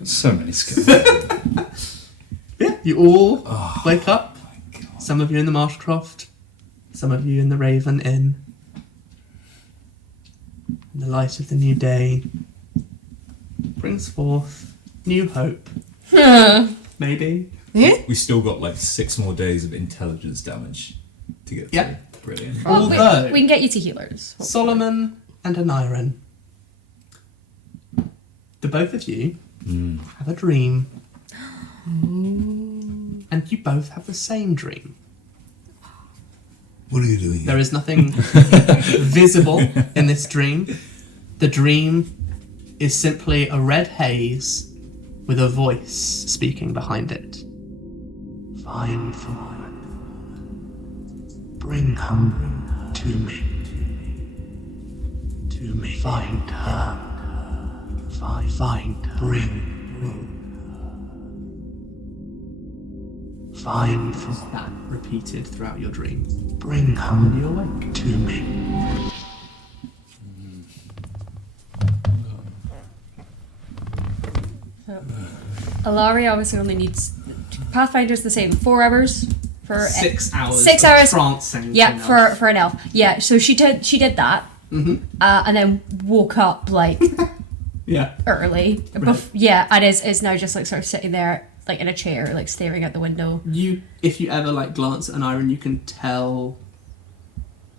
So many skills. Yeah, you all wake up. Some of you in the Marshcroft, some of you in the Raven Inn. In the light of the new day brings forth new hope. Maybe. We still got like 6 more days of intelligence damage to get through. Yeah. Brilliant. Well, Although we can get you to healers. Solomon and Aneurin, the both of you have a dream. And you both have the same dream. What are you doing? There is nothing visible in this dream. The dream is simply a red haze with a voice speaking behind it. Find forward. Bring her to me. To me. Find her. Find her. Bring. Find that repeated throughout your dream. Bring her when you awake to me. Alaria obviously only needs. Pathfinder's the same. 4 hours for 6 hours. 6 of hours. Trancing. Yeah, an elf. for an elf. Yeah, so she did that, and then woke up like Yeah. early. Yeah, and is now just like sort of sitting there like in a chair, like staring out the window. If you ever like glance at Aneurin, you can tell.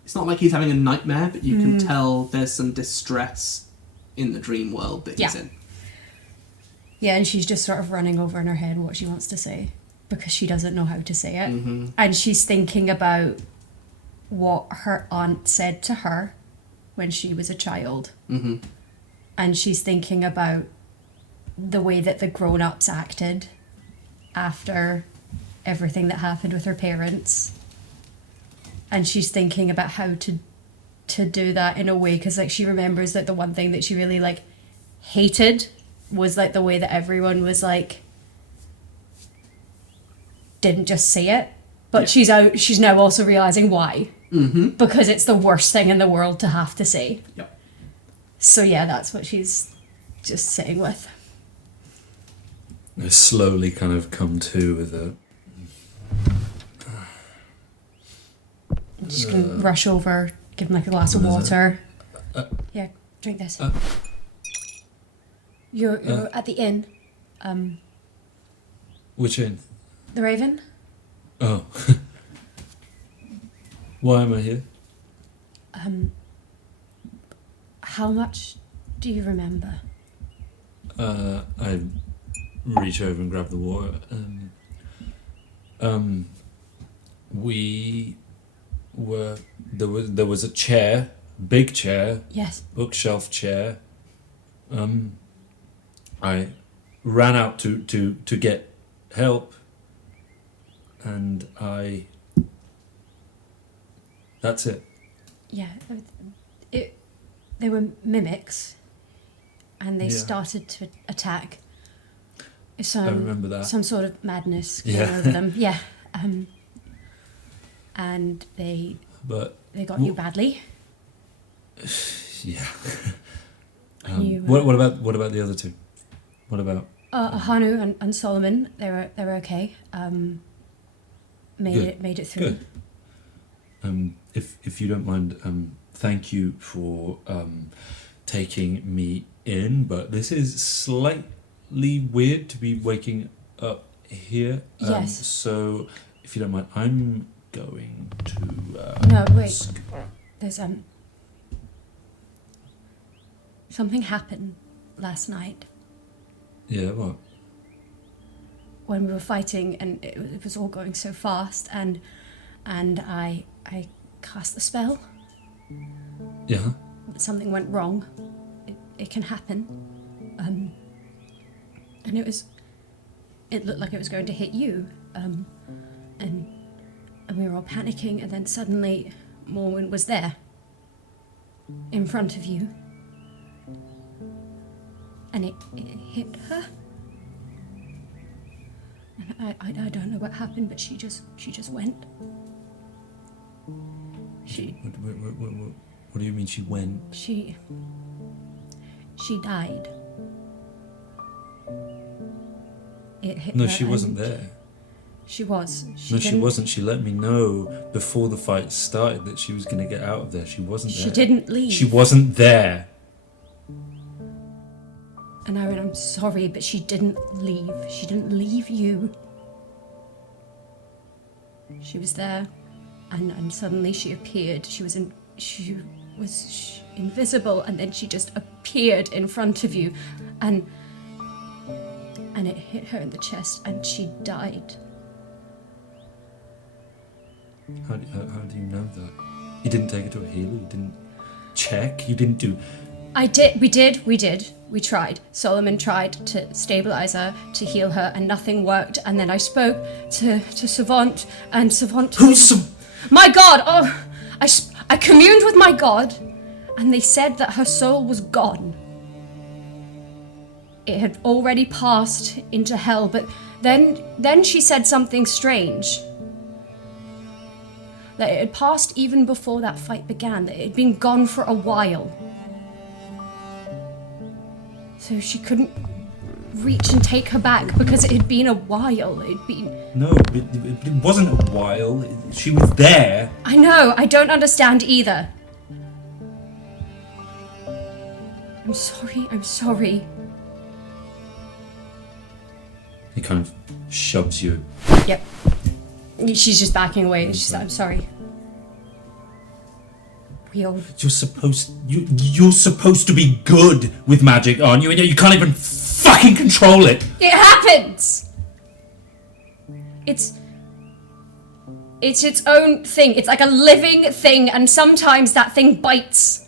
It's not like he's having a nightmare, but you can tell there's some distress in the dream world that he's Yeah. in. Yeah, and she's just sort of running over in her head what she wants to say because she doesn't know how to say it, and she's thinking about what her aunt said to her when she was a child. Mm-hmm. And she's thinking about the way that the grown-ups acted after everything that happened with her parents. And she's thinking about how to do that in a way, because like she remembers that the one thing that she really like hated was like the way that everyone was like didn't just say it, but she's now also realizing why. Mm-hmm. Because it's the worst thing in the world to have to say. Yep. So yeah, that's what she's just sitting with. I slowly kind of come to with a. I'm just gonna rush over, give him like a glass of water. Yeah, drink this. You're at the inn. Which inn? The Raven? Oh. Why am I here? How much do you remember? I reach over and grab the water. We were there was a chair, big chair. Yes. Bookshelf chair. I ran out to get help, and that's it. Yeah. They were mimics, and they Yeah. started to attack. I remember that. Some sort of madness came Yeah. over them. Yeah. And they got you badly. Yeah. You, what about the other two? What about? Ahanu and Solomon, they were okay. Made it through. Good. If you don't mind, thank you for taking me in, but this is slightly weird to be waking up here. Yes. So, if you don't mind, I'm going to. No, wait. There's something happened last night Yeah. What? when we were fighting, and it was all going so fast, and I cast the spell. Yeah. Something went wrong. It can happen. And it looked like it was going to hit you. And we were all panicking, and then suddenly Morwen was there. In front of you. And it hit her. And I don't know what happened, but she just went. What do you mean she went? She died. It hit No, her she wasn't and there. She was. No, she wasn't. She let me know before the fight started that she was going to get out of there. She wasn't there. She didn't leave. She wasn't there. Aneurin, I'm sorry, but she didn't leave. She didn't leave you. She was there, and suddenly she appeared. She was invisible, and then she just appeared in front of you, and it hit her in the chest, and she died. How do you know that? You didn't take her to a healer? You didn't check? You didn't do... I did. We did. We tried. Solomon tried to stabilize her, to heal her, and nothing worked. And then I spoke to Savant, and Savant... Who's My God! Oh, I communed with my God, and they said that her soul was gone. It had already passed into hell, but then she said something strange. That it had passed even before that fight began, that it had been gone for a while. So she couldn't reach and take her back because it had been a while. It'd been... No, it wasn't a while. She was there. I know, I don't understand either. I'm sorry. He kind of shoves you. Yep. She's just backing away. She's like, I'm sorry. You're supposed to be good with magic, aren't you? And you can't even fucking control it. It happens! It's its own thing. It's like a living thing, and sometimes that thing bites.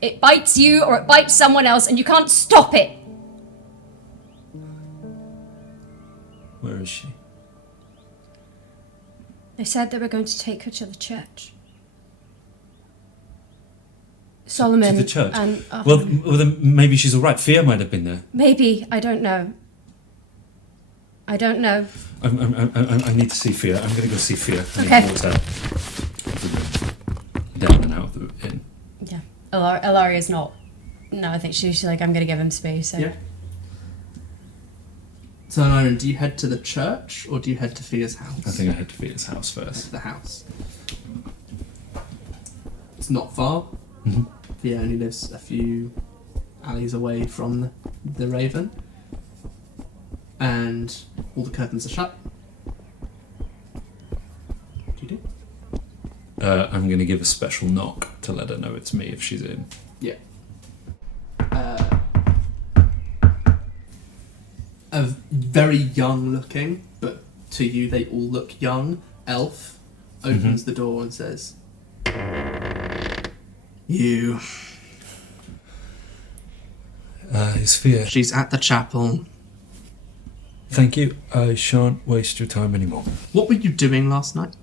It bites you or it bites someone else and you can't stop it. Where is she? They said they were going to take her to the church. Solomon. To the church? And, Well, then maybe she's all right. Fia might have been there. maybe. I don't know. I don't know. I need to see Fia. I'm going to go see Fia. Okay. Down and out of the inn. Yeah. Alaria's not. No, I think she's like, I'm going to give him space. So. Yeah. So, Aneurin, do you head to the church or do you head to Fia's house? I think I head to Fia's house Head first. to the house. It's not far. Mhm. Fia only lives a few alleys away from the Raven. And all the curtains are shut. What do you do? I'm going to give a special knock to let her know it's me if she's in. Yeah. A very young looking, but to you they all look young, elf opens the door and says, "You." It's Fia. She's at the chapel. Thank you. I shan't waste your time anymore. What were you doing last night?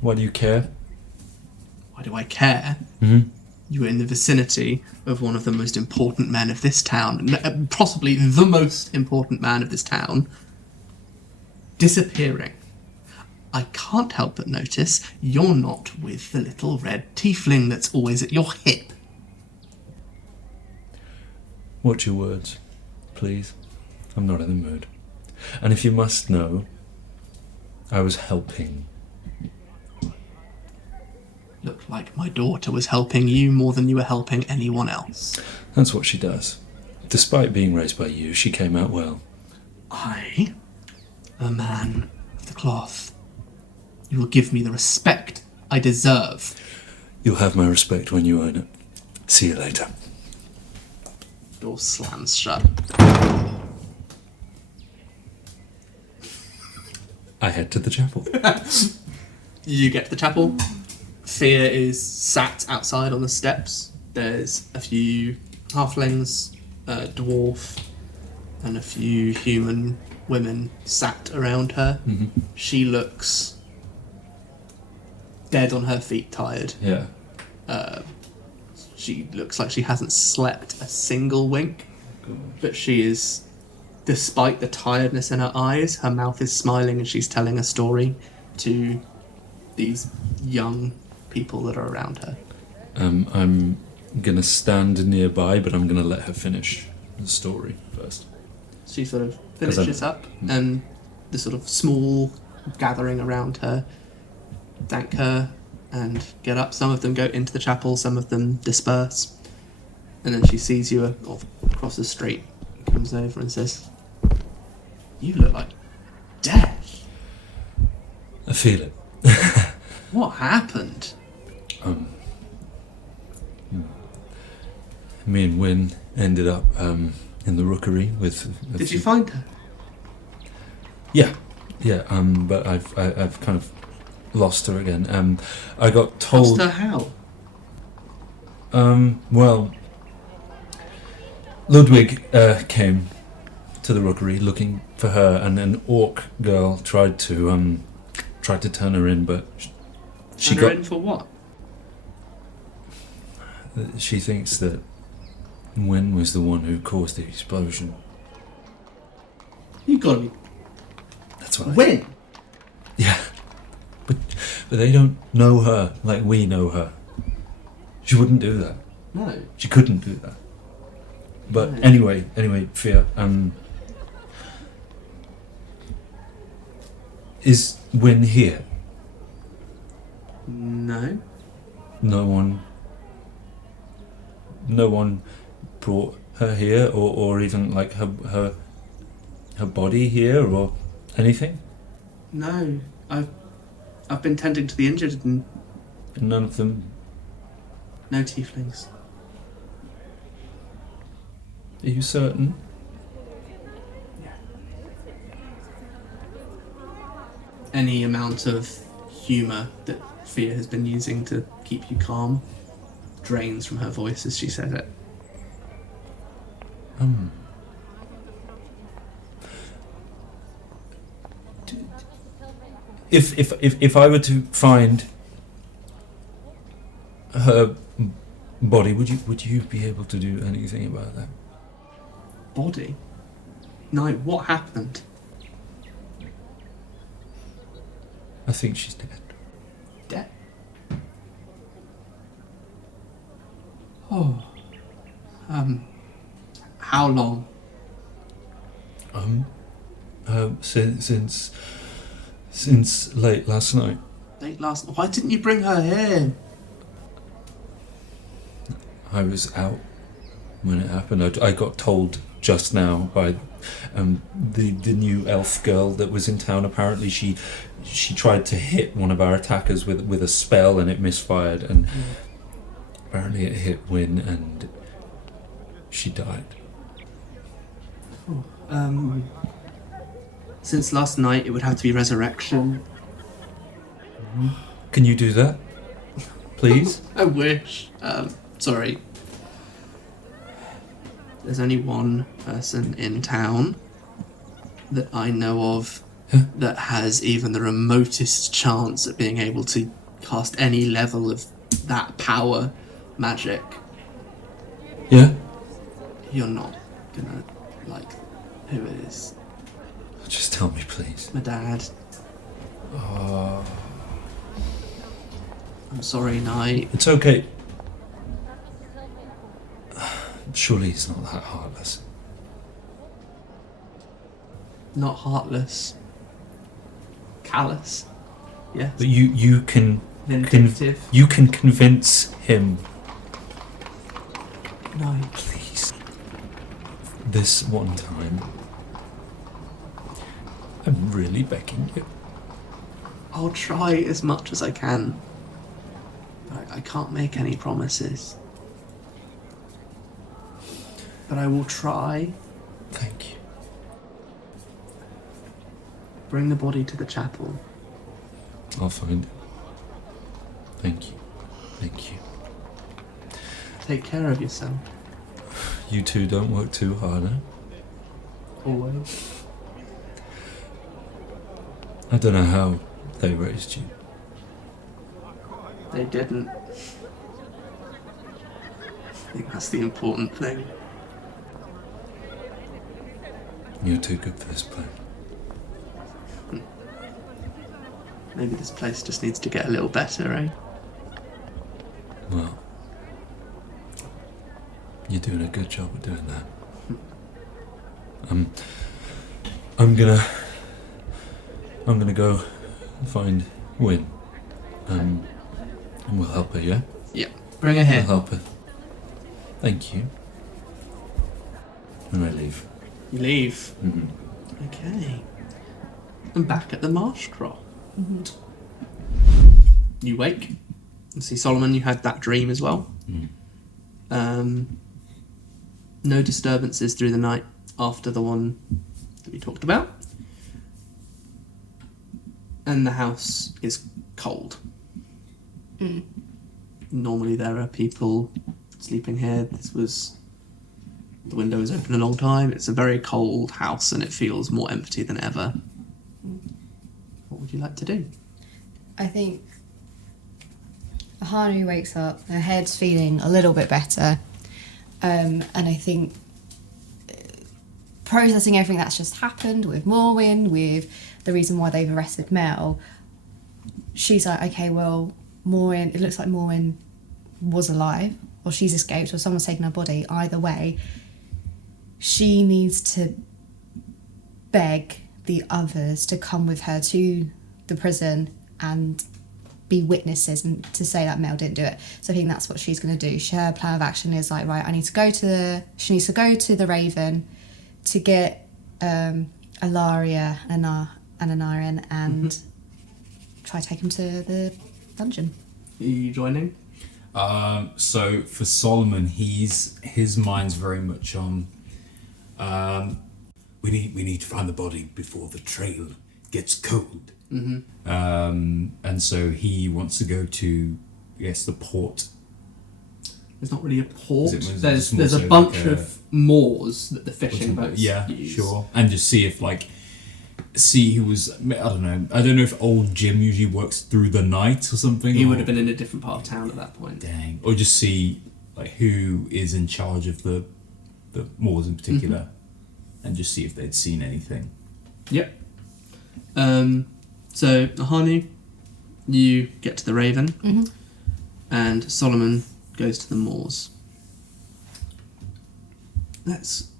Why do you care? Why do I care? Mm-hmm. You were in the vicinity of one of the most important men of this town, possibly the most important man of this town, disappearing. I can't help but notice you're not with the little red tiefling that's always at your hip. Watch your words, please. I'm not in the mood. And if you must know, I was helping. Looked like my daughter was helping you more than you were helping anyone else. That's what she does. Despite being raised by you, she came out well. I, a man of the cloth, you will give me the respect I deserve. You'll have my respect when you earn it. See you later. Door slams shut. I head to the chapel. You get to the chapel. Fia is sat outside on the steps. There's a few halflings, a dwarf, and a few human women sat around her. Mhm. She looks dead on her feet, tired. Yeah. She looks like she hasn't slept a single wink. But she is, despite the tiredness in her eyes, her mouth is smiling and she's telling a story to these young people that are around her. I'm gonna stand nearby, but I'm gonna let her finish the story first. She sort of finishes up, and the sort of small gathering around her thank her and get up. Some of them go into the chapel, some of them disperse. And then she sees you across the street, comes over and says, "You look like death. I feel it. What happened?" Me and Wynne ended up in the rookery with. Did you find her? Yeah. But I've kind of lost her again. I got told. Lost her how? Well, Ludwig came to the rookery looking for her, and an orc girl tried to turn her in, but she Turn her got. in for what? She thinks that Wynne was the one who caused the explosion. You gotta be. That's what I. When? Yeah, but they don't know her like we know her. She wouldn't do that. No. She couldn't do that. But No. anyway, Fia. Is Wynne here? No. No one brought her here, or even like her body here, or anything. No. I've been tending to the injured and And none of them. no tieflings. Are you certain? Any amount of humour that Fia has been using to keep you calm drains from her voice as she says it. If I were to find her body, would you be able to do anything about that? Body? No, what happened? I think she's dead. Dead? Oh. How long? Since late last night. Late last. Why didn't you bring her here? I was out when it happened. I got told just now by the new elf girl that was in town. Apparently she tried to hit one of our attackers with a spell and it misfired, and apparently it hit Wynne and she died. Since last night, it would have to be resurrection. Can you do that, please? I wish. Sorry. There's only one person in town that I know of that has even the remotest chance at being able to cast any level of that power magic. Yeah? You're not gonna like who it is. Just tell me, please. My dad. I'm sorry, Knight. It's okay. Surely he's not that heartless. Not heartless. Callous. Yes. But you can Vindictive. you can convince him. No. Please. This one time. I'm really begging you. I'll try as much as I can. I can't make any promises. But I will try. Thank you. Bring the body to the chapel. I'll find it. Thank you. Thank you. Take care of yourself. You two don't work too hard, eh? Always. I don't know how they raised you. They didn't. I think that's the important thing. You're too good for this place. Maybe this place just needs to get a little better, eh? Well, you're doing a good job of doing that. I'm gonna go find Wynne. And we'll help her, yeah? Yeah. Bring her We'll here. help her. Thank you. And I leave. You leave. Mm-hmm. Okay. And back at the marsh crop. You wake and see Solomon. You had that dream as well. No disturbances through the night after the one that we talked about. And the house is cold. Normally there are people sleeping here. The window was open a long time. It's a very cold house and it feels more empty than ever. What would you like to do? I think Ahanu wakes up, her head's feeling a little bit better, and I think processing everything that's just happened with Morwin, with the reason why they've arrested Mel, she's like, okay, well, Morwin, it looks like Morwin was alive, or she's escaped, or someone's taken her body. Either way, she needs to beg the others to come with her to the prison and be witnesses and to say that Mel didn't do it. So I think that's what she's going to do. Her plan of action is like, right, she needs to go to the Raven to get Alaria and Aneurin and try to take him to the dungeon. Are you joining? So for Solomon, his mind's very much on. We need to find the body before the trail gets cold. And so he wants to go to, I guess, the port There's not really a port. Is it There's more a so bunch like of moors that the fishing boats Yeah, use. sure. And just see if who was, I don't know. I don't know if old Jim usually works through the night or something. He or, would have been in a different part of town at that point. Dang. Or just see who is in charge of the moors in particular, and just see if they'd seen anything. Yep. So Ahanu, you get to the Raven, and Solomon goes to the moors. Let's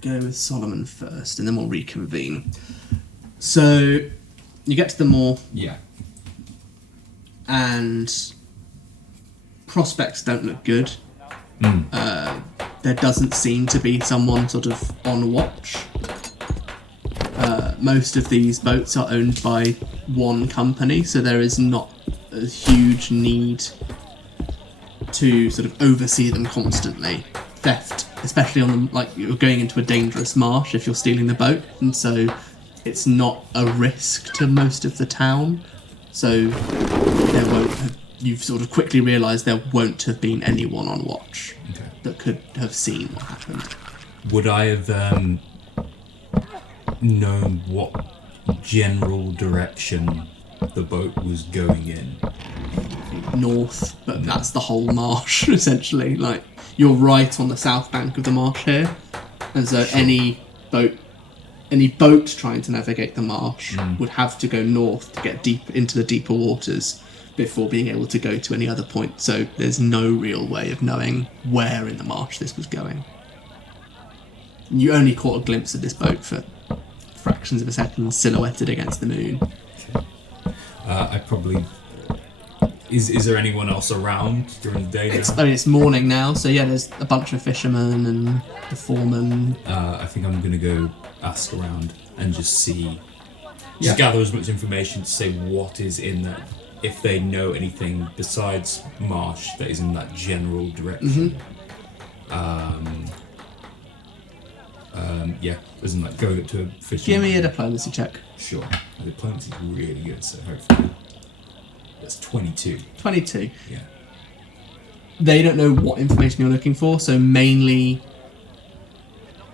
go with Solomon first, and then we'll reconvene. So you get to the moor, Yeah. and prospects don't look good. There doesn't seem to be someone sort of on watch. Most of these boats are owned by one company, so there is not a huge need to sort of oversee them constantly. Theft, especially on the, you're going into a dangerous marsh if you're stealing the boat, and so it's not a risk to most of the town. So there won't have, you've sort of quickly realised there won't have been anyone on watch that could have seen what happened. Would I have known what general direction the boat was going in? North, but that's the whole marsh essentially. You're right on the south bank of the marsh here, and so any boat trying to navigate the marsh would have to go north to get deep into the deeper waters before being able to go to any other point. So there's no real way of knowing where in the marsh this was going. You only caught a glimpse of this boat for fractions of a second, silhouetted against the moon. I probably... Is there anyone else around during the day now? It's morning now, so yeah, there's a bunch of fishermen and the foreman. I think I'm going to go ask around and just see... Just gather as much information to say what is in that, if they know anything besides marsh that is in that general direction. Yeah, isn't going up to a fishing... Give me a diplomacy check. Sure. My diplomacy is really good, so hopefully... That's 22. 22. Yeah. They don't know what information you're looking for, so mainly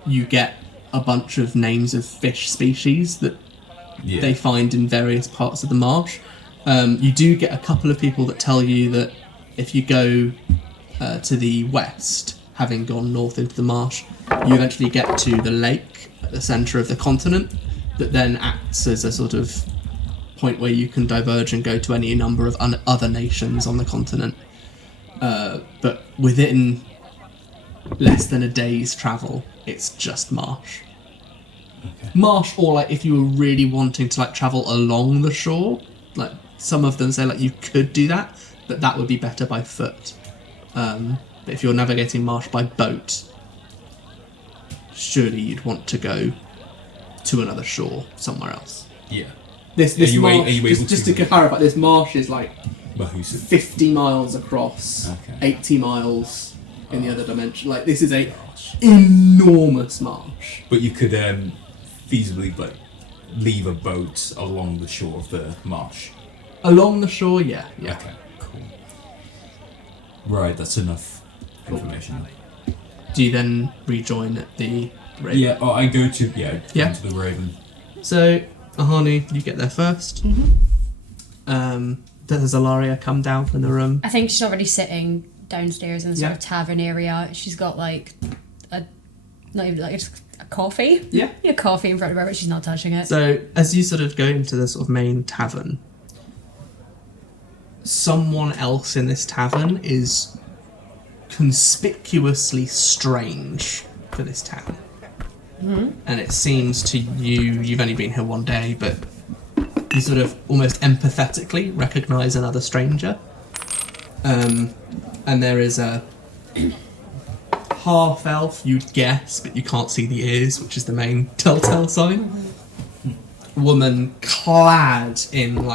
you get a bunch of names of fish species that they find in various parts of the marsh. You do get a couple of people that tell you that if you go to the west, having gone north into the marsh, you eventually get to the lake at the centre of the continent that then acts as a sort of point where you can diverge and go to any number of other nations on the continent. But within less than a day's travel, it's just marsh. Okay. Marsh, or if you were really wanting to travel along the shore, some of them say you could do that, but that would be better by foot. But if you're navigating marsh by boat, surely you'd want to go to another shore somewhere else. Yeah. This marsh, just to clarify, this marsh is 50 miles across, 80 miles in the other dimension. This is a enormous marsh. But you could feasibly leave a boat along the shore of the marsh. Along the shore, yeah. Okay, cool. Right, that's enough information. Do you then rejoin at the Raven? Yeah, I go to the Raven. So, Ahanu, you get there first. Does Alaria come down from the room? I think she's already sitting downstairs in the sort of tavern area. She's got just a coffee. Yeah, coffee in front of her, but she's not touching it. So as you sort of go into the sort of main tavern, someone else in this tavern is conspicuously strange for this town. And it seems to you, you've only been here one day, but you sort of almost empathetically recognise another stranger. And there is a half-elf, you'd guess, but you can't see the ears, which is the main telltale sign. Woman clad in,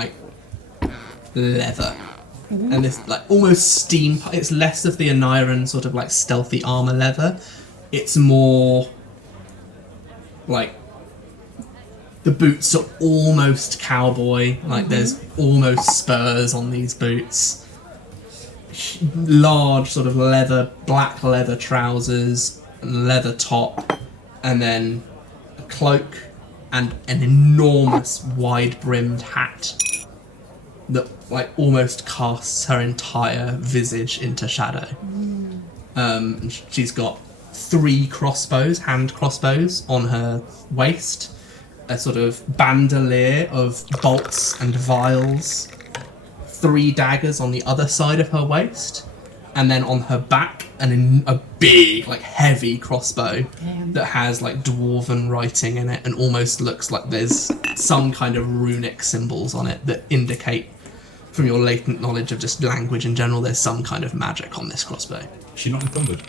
leather. And this, almost steam... It's less of the Aneurin sort of, stealthy armour leather. It's more... the boots are almost cowboy, there's almost spurs on these boots. large sort of black leather trousers, leather top, and then a cloak and an enormous wide-brimmed hat that like almost casts her entire visage into shadow. She's got 3 crossbows, hand crossbows, on her waist, a sort of bandolier of bolts and vials, 3 daggers on the other side of her waist, and then on her back a big, like heavy crossbow that has like dwarven writing in it and almost looks like there's some kind of runic symbols on it that indicate, from your latent knowledge of just language in general, there's some kind of magic on this crossbow. She's not encumbered.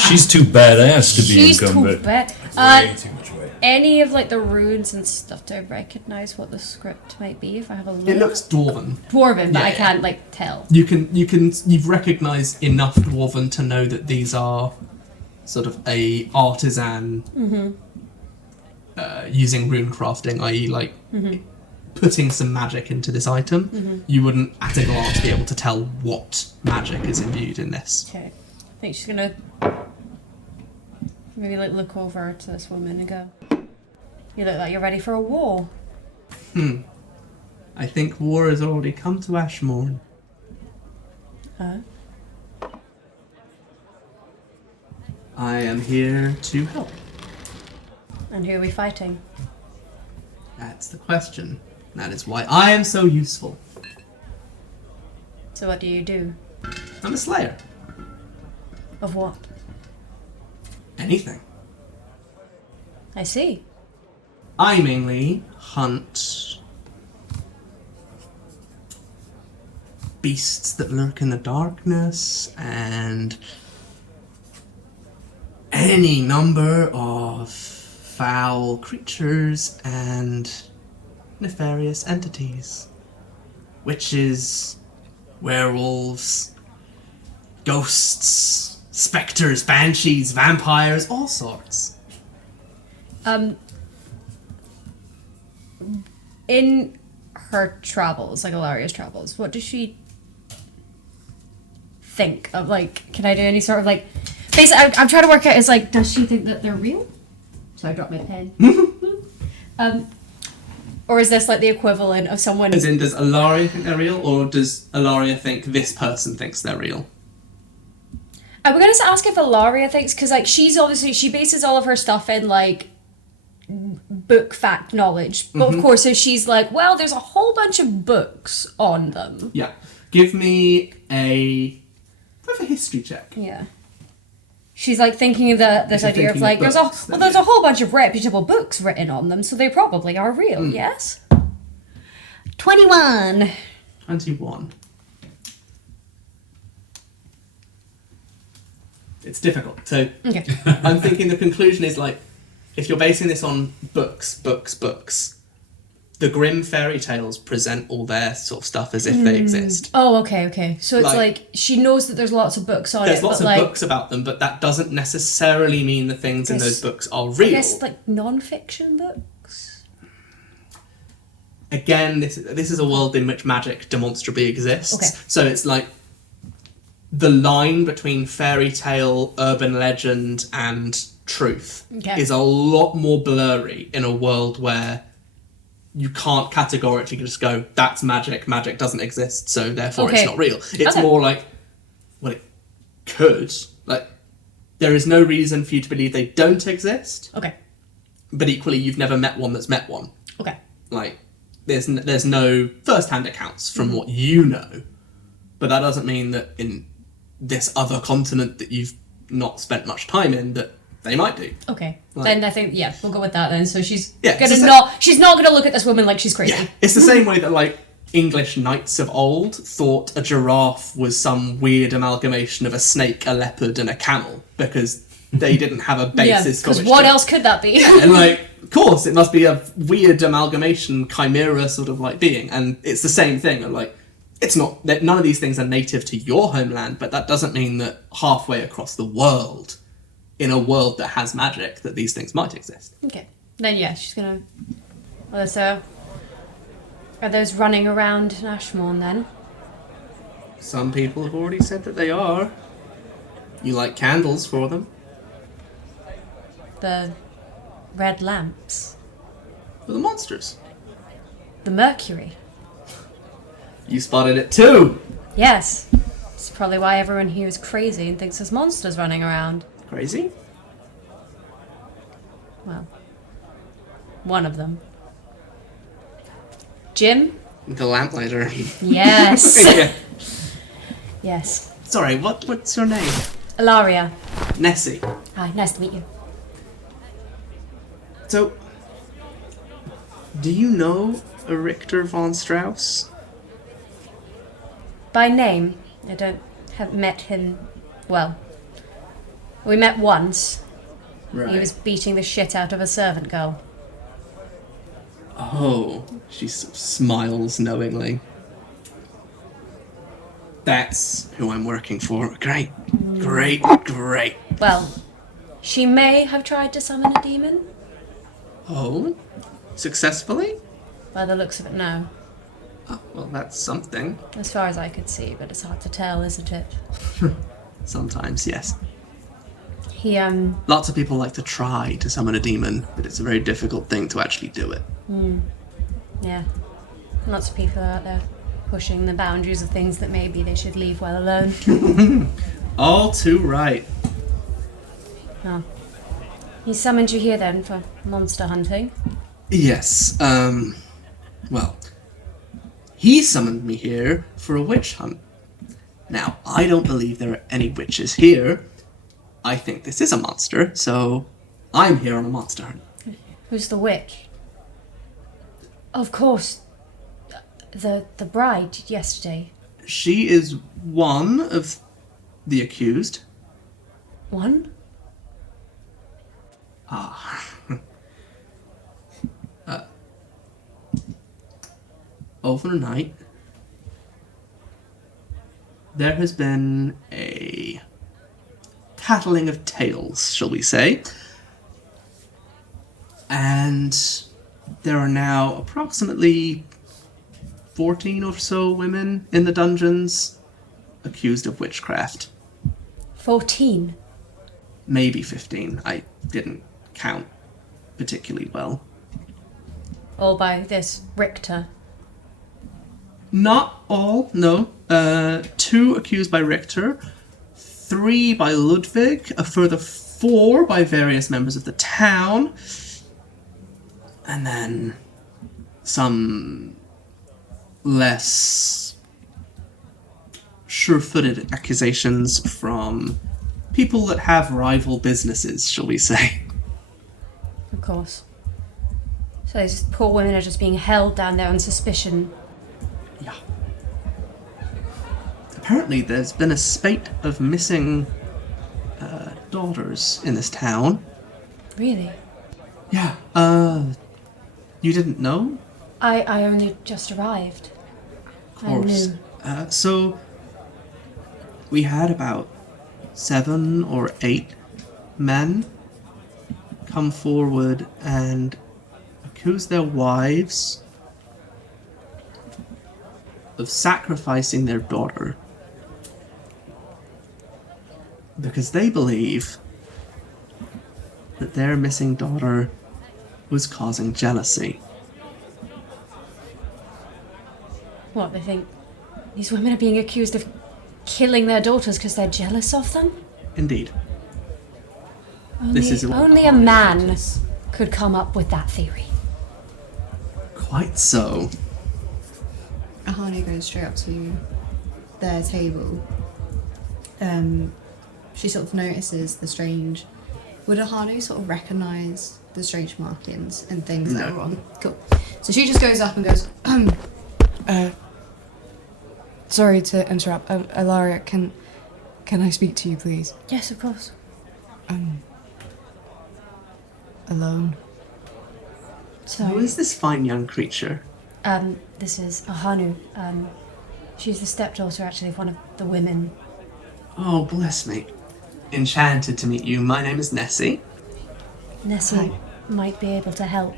She's too badass to be She's encumbered. too bad. Way too much weight. Any of like the runes and stuff to recognize what the script might be if I have a look? It looks dwarven. Dwarven, but I Yeah. can't like tell. You've recognised enough dwarven to know that these are sort of a artisan using rune crafting, i.e. like putting some magic into this item. You wouldn't at a glance be able to tell what magic is imbued in this. Okay. I think she's gonna maybe like look over to this woman and go, "You look like you're ready for a war." I think war has already come to Ashmorn. I am here to help. And who are we fighting? That's the question. That is why I am so useful. So what do you do? I'm a slayer. Of what? Anything. I see. I mainly hunt beasts that lurk in the darkness and any number of foul creatures and nefarious entities. Witches, werewolves, ghosts, specters, banshees, vampires, all sorts. In her travels, like Alaria's travels, what does she think of? Like, can I do any sort of like? Basically, I'm trying to work out. Is like, does she think that they're real? So I dropped my pen. Or is this like the equivalent of someone? As in, does Alaria think they're real, or does Alaria think this person thinks they're real? We're gonna ask if Alaria thinks, because like she bases all of her stuff in like book fact knowledge, but of course, so she's like, well, there's a whole bunch of books on them. Yeah. Give me a history check. Yeah. She's like thinking of this idea of thinking like of books, then there's yeah. a whole bunch of reputable books written on them, so they probably are real. Yes. 21. 21. It's difficult. So Okay. I'm thinking the conclusion is like, if you're basing this on books, the grim fairy tales present all their sort of stuff as if they exist. Oh, okay. So it's Like- like she knows that there's lots of books on There's it, lots but of like books about them, but that doesn't necessarily mean the things in Guess- those books are I real. guess like non-fiction books. Again, this is a world in which magic demonstrably exists. Okay. So it's like the line between fairy tale, urban legend, and truth Okay. is a lot more blurry in a world where you can't categorically just go, that's magic doesn't exist, so therefore Okay. it's not real. It's Okay. more like, well, it could. Like, there is no reason for you to believe they don't exist, Okay. but equally you've never met one that's met one. Okay. Like, there's no first-hand accounts from what you know, but that doesn't mean that in this other continent that you've not spent much time in, that they might do. Okay. Like- Then I think we'll go with that then. So she's Yeah, gonna it's she's not gonna look at this woman like she's crazy. Yeah, it's the same way that, like, English knights of old thought a giraffe was some weird amalgamation of a snake, a leopard, and a camel, because they didn't have a basis for because which what to... else could that be? And, like, of course, it must be a weird amalgamation, chimera sort of, like, being, and it's the same thing, and, like, it's not... that none of these things are native to your homeland, but that doesn't mean that halfway across the world, in a world that has magic, that these things might exist. Okay. Then she's gonna. Well, so are those running around in Ashmorn then? Some people have already said that they are. You light candles for them. The red lamps. For the monsters. The mercury. You spotted it too! Yes. It's probably why everyone here is crazy and thinks there's monsters running around. Crazy? Well, one of them. Jim? The lamplighter. Yes. Yeah. Yes. Sorry, what's your name? Alaria. Nessie. Hi, nice to meet you. So, do you know a Richter von Strauss? By name, I don't have met him. Well, we met once. Right. He was beating the shit out of a servant girl. Oh, she sort of smiles knowingly. That's who I'm working for. Great. Well, she may have tried to summon a demon. Oh? Successfully? By the looks of it, no. Oh, well, that's something. As far as I could see, but it's hard to tell, isn't it? Sometimes, yes. He, Lots of people like to try to summon a demon, but it's a very difficult thing to actually do it. yeah. Lots of people out there pushing the boundaries of things that maybe they should leave well alone. All too right. Oh. He summoned you here then for monster hunting? Yes, well, he summoned me here for a witch hunt. Now, I don't believe there are any witches here. I think this is a monster, so I'm here on a monster hunt. Who's the witch? Of course. The bride yesterday. She is one of the accused. One? Overnight, there has been a tattling of tales, shall we say. And there are now approximately 14 or so women in the dungeons accused of witchcraft. 14. Maybe 15. I didn't count particularly well. All by this Richter. Not all, no. 2 accused by Richter, 3 by Ludwig, a further 4 by various members of the town, and then some less sure-footed accusations from people that have rival businesses, shall we say. Of course. So these poor women are just being held down there on suspicion. Yeah. Apparently there's been a spate of missing daughters in this town. Really? Yeah. You didn't know? I only just arrived. Of course. I knew. So we had about 7 or 8 men come forward and accuse their wives of sacrificing their daughter because they believe that their missing daughter was causing jealousy. What, they think these women are being accused of killing their daughters because they're jealous of them? Indeed. Only a man could come up with that theory. Quite so. Ahanu goes straight up to their table. She sort of notices the strange. Would Ahanu sort of recognise the strange markings and things that are on? Cool. So she just goes up and goes, Sorry to interrupt. Alaria, can I speak to you, please? Yes, of course. Alone. So, Who is this fine young creature? this is Ahanu. She's the stepdaughter, actually, of one of the women. Oh, bless me. Enchanted to meet you. My name is Nessie. Nessie might be able to help.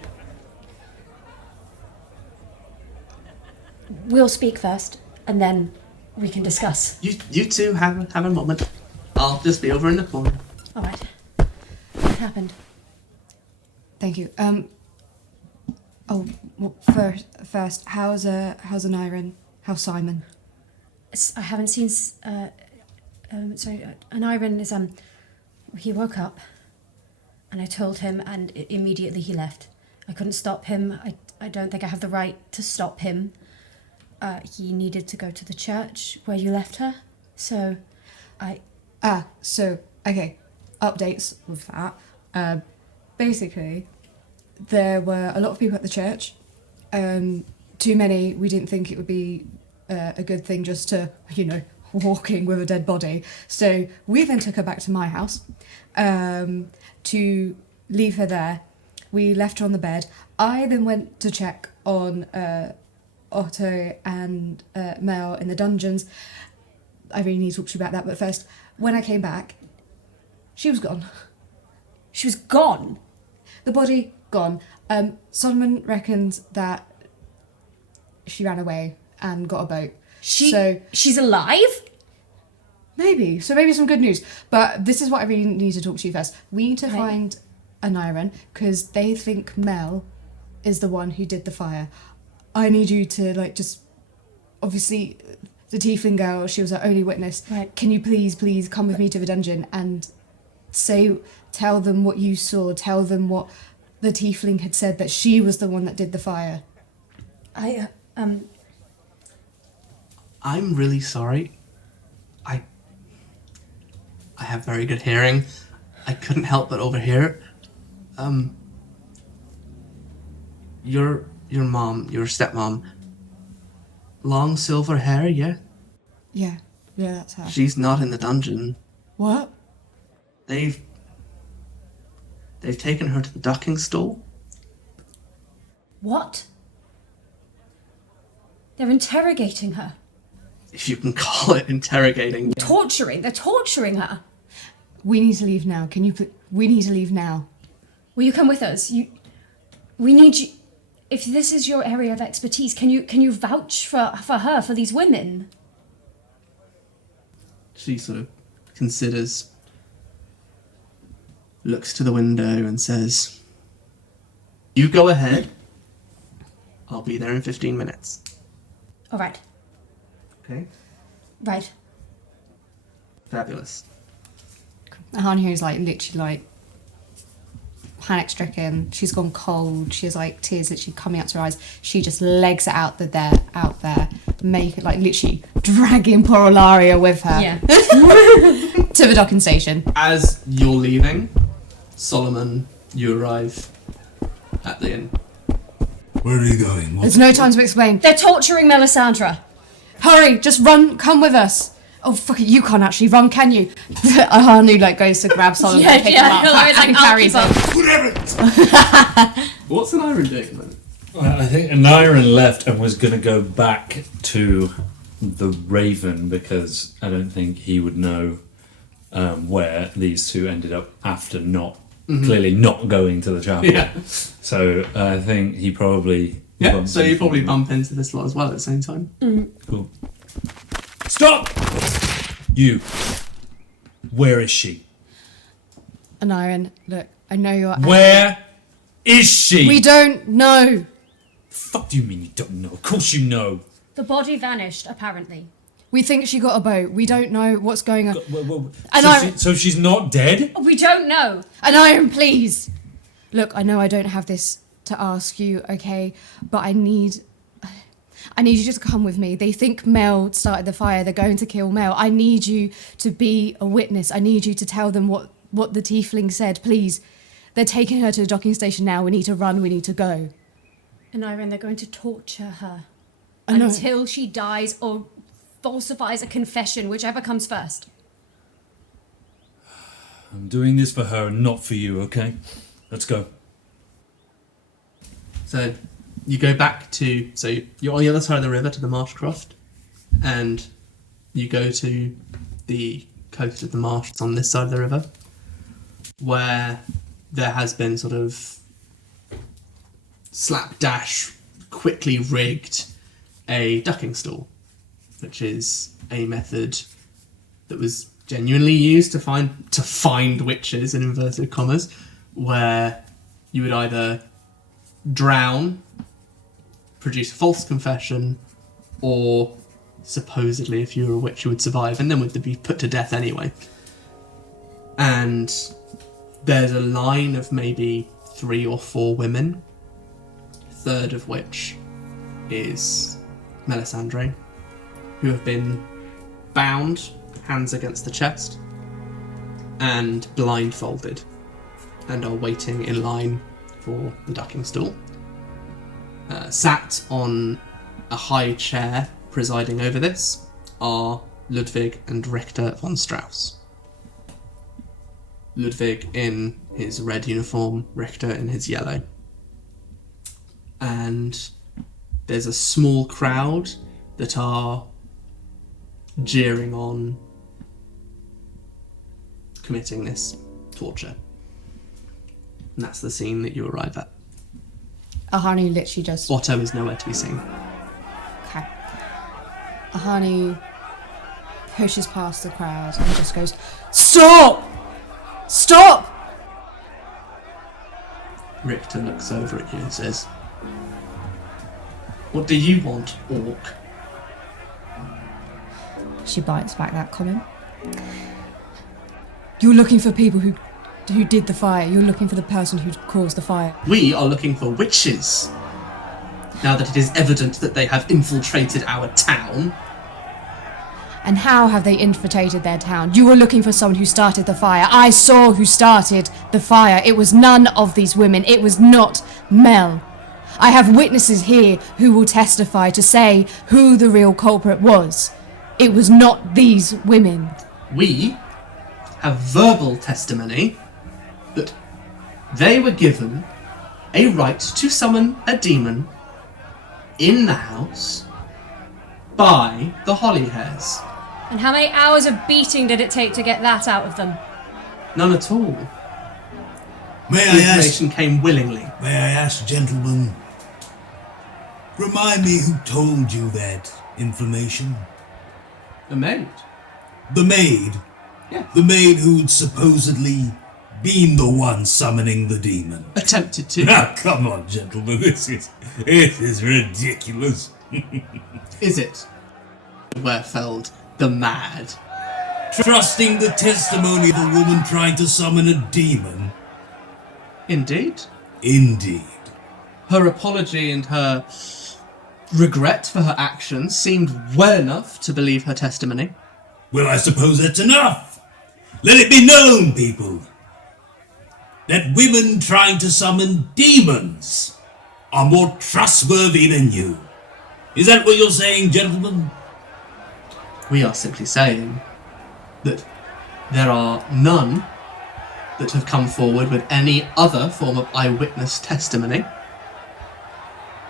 We'll speak first, and then we can discuss. You two have a moment. I'll just be over in the corner. All right. What happened? Thank you. Oh, well, first, how's Aneurin? How's Simon? I haven't seen. Aneurin is he woke up, and I told him, and immediately he left. I couldn't stop him. I don't think I have the right to stop him. He needed to go to the church where you left her, so Okay. Updates with that. Basically, there were a lot of people at the church. Too many. We didn't think it would be a good thing just to, walking with a dead body. So we then took her back to my house to leave her there. We left her on the bed. I then went to check on Otto and Mel in the dungeons. I really need to talk to you about that, but first, when I came back, she was gone. she was gone. The body, gone. Solomon reckons that she ran away and got a boat. She's alive? Maybe. So maybe some good news. But this is what I really need to talk to you first. We need to find Aneurin because they think Mel is the one who did the fire. I need you to, just... Obviously, the tiefling girl, she was our only witness. Right. Can you please come with me to the dungeon and tell them what you saw, tell them what the tiefling had said, that she was the one that did the fire. I'm really sorry. I have very good hearing. I couldn't help but overhear it. Your mom, your stepmom, long silver hair, yeah? Yeah, that's her. She's not in the dungeon. What? They've taken her to the docking stall. What? They're interrogating her. If you can call it interrogating. They're torturing her. We need to leave now. We need to leave now. Will you come with us? We need you. If this is your area of expertise, can you vouch for her, for these women? She sort of considers, looks to the window and says, "You go ahead. I'll be there in 15 minutes. All right. Okay. Right. Fabulous. Ahanu is literally panic-stricken. She's gone cold. She has tears literally coming out to her eyes. She just legs it out there, make it literally dragging poor Alaria with her. Yeah. To the docking station. As you're leaving, Solomon, you arrive at the inn. Where are you going? There's no time to explain. They're torturing Melisandre. Hurry, just run, come with us. Oh, fuck it, you can't actually run, can you? Ahanu, goes to grab Solomon and pick him up and carries him. What's an Aneurin doing at the moment? Well, I think Aneurin left and was going to go back to the Raven because I don't think he would know where these two ended up after clearly not going to the chapel. Yeah. So I think he probably... Yeah, so you probably bump into this lot as well at the same time. Cool. Stop! You. Where is she? Aneurin, look, I know you're... Where is she? We don't know. Fuck do you mean you don't know? Of course you know. The body vanished, apparently. We think she got a boat. We don't know what's going on. So she's not dead? We don't know. Aneurin, please. Look, I know I don't have this to ask you, okay? But I need you just to come with me. They think Mel started the fire. They're going to kill Mel. I need you to be a witness. I need you to tell them what the tiefling said, please. They're taking her to the docking station now. We need to run. We need to go. Aneurin, they're going to torture her I know. until she dies or falsifies a confession, whichever comes first. I'm doing this for her and not for you, okay? Let's go. So you go back to... So you're on the other side of the river to the marsh croft. And you go to the coast of the marsh. It's on this side of the river. Where there has been sort of slapdash, quickly rigged a ducking stall. which is a method that was genuinely used to find witches, in inverted commas, where you would either drown, produce a false confession, or supposedly, if you were a witch, you would survive, and then would be put to death anyway. And there's a line of maybe 3 or 4 women, third of which is Melisandre, who have been bound, hands against the chest, and blindfolded, and are waiting in line for the ducking stool. Sat on a high chair presiding over this are Ludwig and Richter von Strauss. Ludwig in his red uniform, Richter in his yellow. And there's a small crowd that are jeering on committing this torture. And that's the scene that you arrive at. Ahanu literally just... Otto is nowhere to be seen. Okay. Ahanu pushes past the crowd and just goes, "Stop! Stop!" Richter looks over at you and says, "What do you want, orc?" She bites back that comment. "You're looking for people who did the fire. You're looking for the person who caused the fire." We are looking for witches. Now that it is evident that they have infiltrated our town. "And how have they infiltrated their town? You were looking for someone who started the fire. I saw who started the fire. It was none of these women. It was not Mel. I have witnesses here who will testify to say who the real culprit was. It was not these women." We have verbal testimony that they were given a right to summon a demon in the house by the Hollyhairs. And how many hours of beating did it take to get that out of them? None at all. May The I ask, information came willingly. gentlemen, remind me who told you that information? A maid. The maid? Yes. The maid who'd supposedly been the one summoning the demon. Attempted to. Now, come on, gentlemen, this is ridiculous. Is it? Werefeld, the mad. Trusting the testimony of a woman trying to summon a demon? Indeed. Indeed. Her apology and her regret for her actions seemed well enough to believe her testimony. Well, I suppose that's enough. Let it be known, people, that women trying to summon demons are more trustworthy than you. Is that what you're saying, gentlemen? We are simply saying that there are none that have come forward with any other form of eyewitness testimony.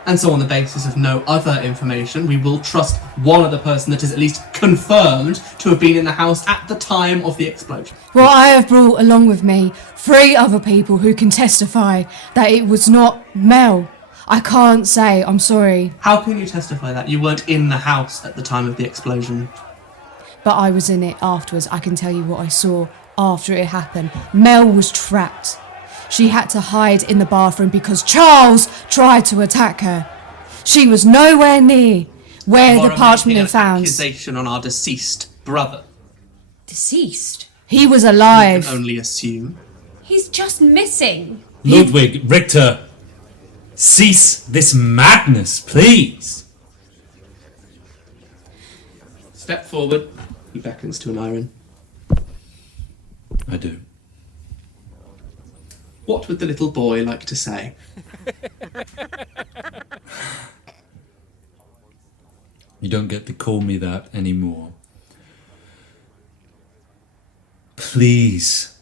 And so on the basis of no other information, we will trust one other person that is at least confirmed to have been in the house at the time of the explosion. "Well, I have brought along with me 3 other people who can testify that it was not Mel. I can't say, I'm sorry, How can you testify that? You weren't in the house at the time of the explosion. but I was in it afterwards. I can tell you what I saw after it happened. Mel was trapped. She had to hide in the bathroom because Charles tried to attack her. She was nowhere near where the parchment had found. Accusation on our deceased brother. Deceased? He was I alive. can only assume. He's just missing. Ludwig, Richter, cease this madness, please. Step forward. He beckons to Aneurin. I do. What would the little boy like to say? You don't get to call me that anymore. Please,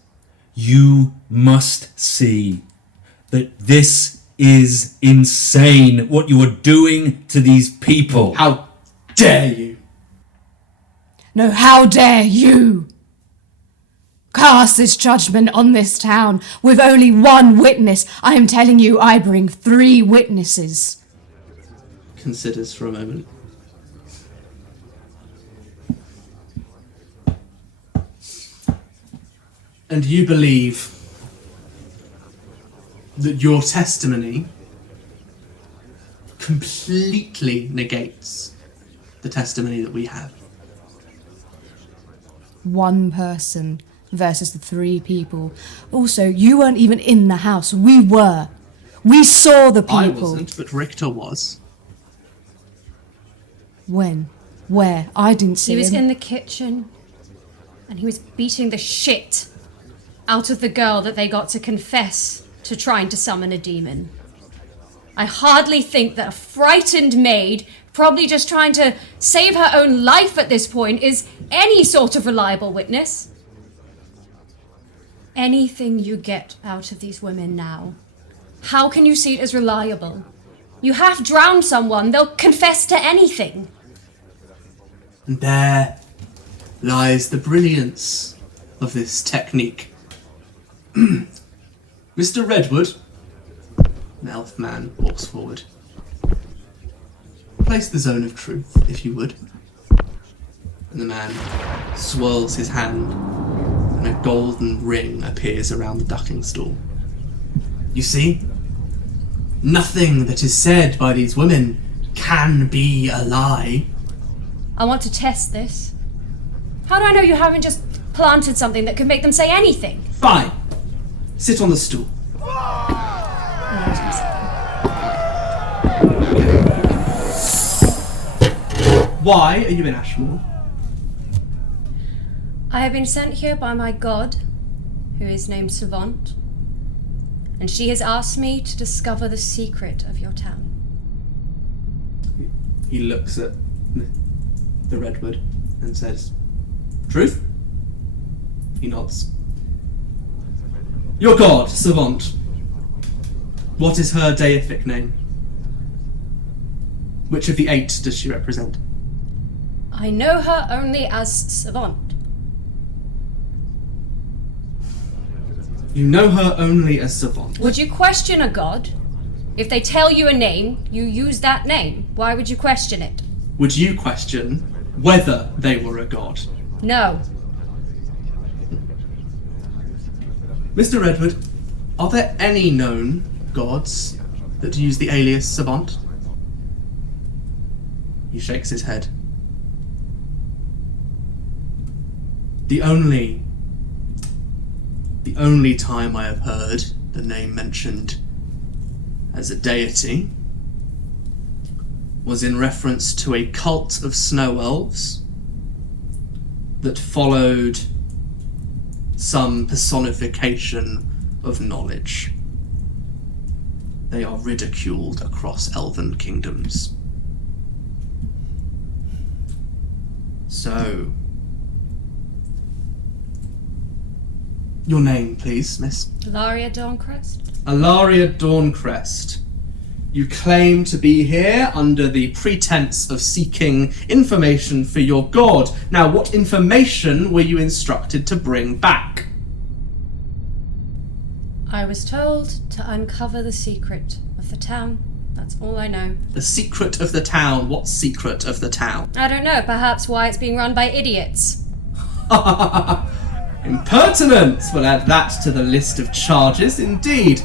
you must see that this is insane, what you are doing to these people. How dare you? No, how dare you cast this judgment on this town with only one witness? I am telling you, I bring 3 witnesses. Considers for a moment. And you believe that your testimony completely negates the testimony that we have. One person versus the 3 people. Also, you weren't even in the house. We were. We saw the people. I wasn't, but Richter was. When? Where? I didn't see He was him. in the kitchen, and he was beating the shit out of the girl that they got to confess to trying to summon a demon. I hardly think that a frightened maid, probably just trying to save her own life at this point, is any sort of reliable witness. Anything you get out of these women now, how can you see it as reliable? You half drown someone, they'll confess to anything. And there lies the brilliance of this technique. Mr. Redwood, an elf man walks forward. Place the zone of truth, if you would. And the man swirls his hand, and a golden ring appears around the ducking stool. You see? Nothing that is said by these women can be a lie. I want to test this. How do I know you haven't just planted something that could make them say anything? Fine. Sit on the stool. Why are you in Ashmore? I have been sent here by my god, who is named Savant, and she has asked me to discover the secret of your town. He looks at the Redwood and says, Truth? He nods. Your god, Savant. What is her deific name? Which of the 8 does she represent? I know her only as Savant. You know her only as Savant. Would you question a god? If they tell you a name, you use that name. Why would you question it? Would you question whether they were a god? No. Mr. Redwood, are there any known gods that use the alias Savant? He shakes his head. The only time I have heard the name mentioned as a deity was in reference to a cult of snow elves that followed some personification of knowledge. They are ridiculed across elven kingdoms. So, your name, please, miss. Alaria Dawncrest? Alaria Dawncrest. You claim to be here under the pretense of seeking information for your god. Now, what information were you instructed to bring back? I was told to uncover the secret of the town. That's all I know. The secret of the town. What secret of the town? I don't know, perhaps why it's being run by idiots. Impertinence! We'll add that to the list of charges, indeed.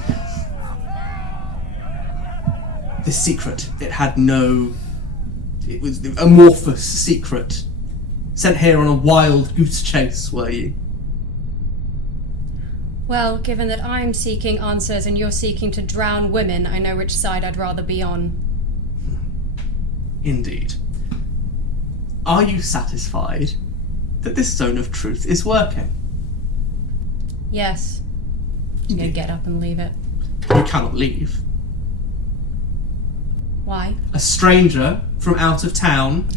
This secret, it was an amorphous secret. Sent here on a wild goose chase, were you? Well, given that I'm seeking answers and you're seeking to drown women, I know which side I'd rather be on. Indeed. Are you satisfied that this zone of truth is working? Yes. I'm gonna get up and leave it. You cannot leave. Why? A stranger from out of town,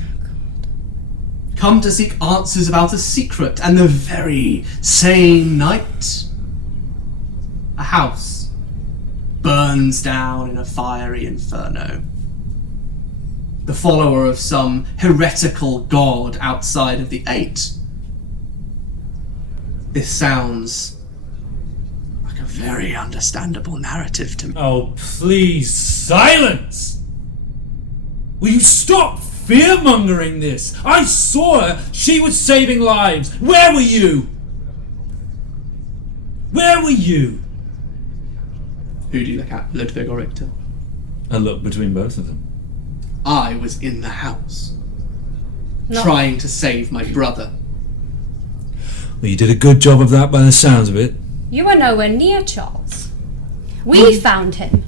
come to seek answers about a secret, and the very same night, a house burns down in a fiery inferno. The follower of some heretical god outside of the 8. This sounds like a very understandable narrative to me. Oh, please, silence! Will you stop fear-mongering this? I saw her! She was saving lives! Where were you? Where were you? Who do you look at, Ludwig or Richter? I looked between both of them. I was in the house, No. trying to save my brother. Well, you did a good job of that by the sounds of it. You were nowhere near Charles. We found him.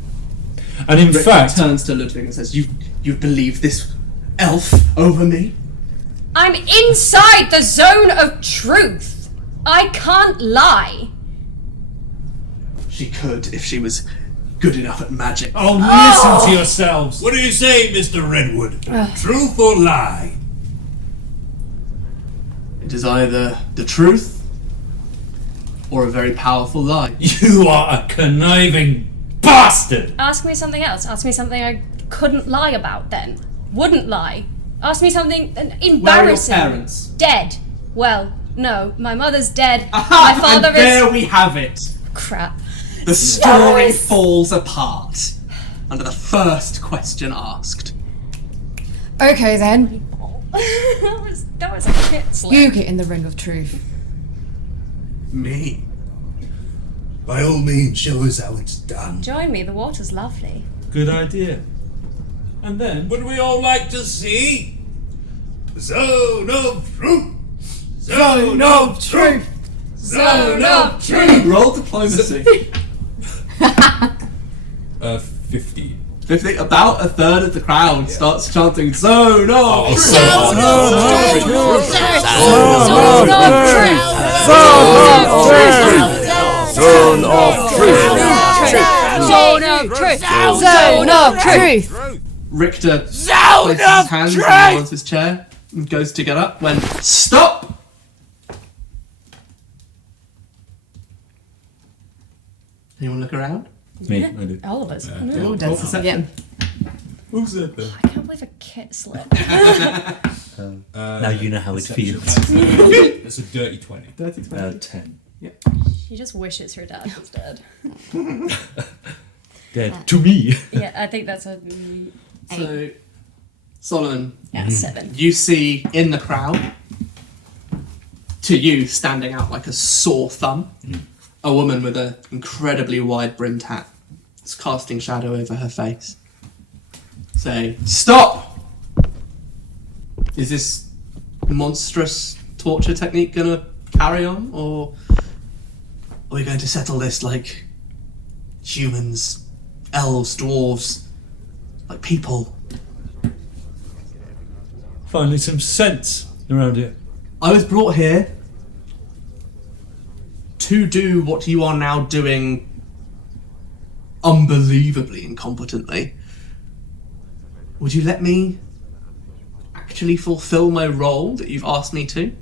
And in Richter fact, turns to Ludwig and says, You believe this elf over me? I'm inside the zone of truth. I can't lie. She could if she was good enough at magic. oh, listen to yourselves. What do you say, Mr. Redwood? Truth or lie? It is either the truth or a very powerful lie. You are a conniving bastard. Ask me something else. Ask me something I couldn't lie about then. Wouldn't lie. Ask me something embarrassing. Where are your parents? Dead. Well, no. My mother's dead. Aha! My father and there is... we have it. Crap. The story Yes. falls apart under the first question asked. Okay then, that was a shit slip. you get in the ring of truth. Me? By all means, show us how it's done. Join me. The water's lovely. Good idea. And then, Would we all like to see? Zone of truth! Zone of truth! Zone of truth! Roll diplomacy. 50. 50, about a third of the crowd starts chanting Zone of Truth. Zone of truth. Richter places his hands on his chair and goes to get up when stop! Anyone look around? me, I do. All of us. All dead. Perception. Who said that? I can't believe a kit slipped. Now you know how it feels. That's a dirty 20. 10. She just wishes her dad was dead. Dead. To me. Yeah, I think that's a So, Solomon, 7. you see in the crowd, to you standing out like a sore thumb, a woman with an incredibly wide brimmed hat. It's casting shadow over her face. Say, stop! Is this monstrous torture technique gonna carry on, or are we going to settle this like humans, elves, dwarves, like people? Finally some sense around here. I was brought here to do what you are now doing unbelievably incompetently. Would you let me actually fulfill my role that you've asked me to?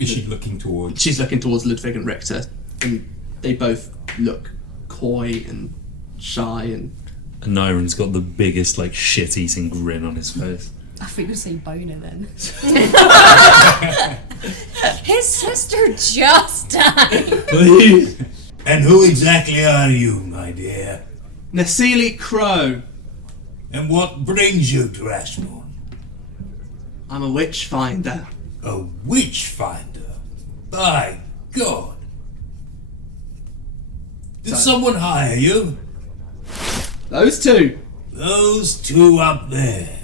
Is she looking towards? She's looking towards Ludwig and Richter, and they both look coy and shy and... Aneurin's got the biggest, like, shit-eating grin on his face. I think you say boner then. His sister just died. Please. And who exactly are you, my dear? Nesili Crow. And what brings you to Ashbourne? I'm a witch finder. A witch finder? By God! Did someone hire you? Those two. Those two up there.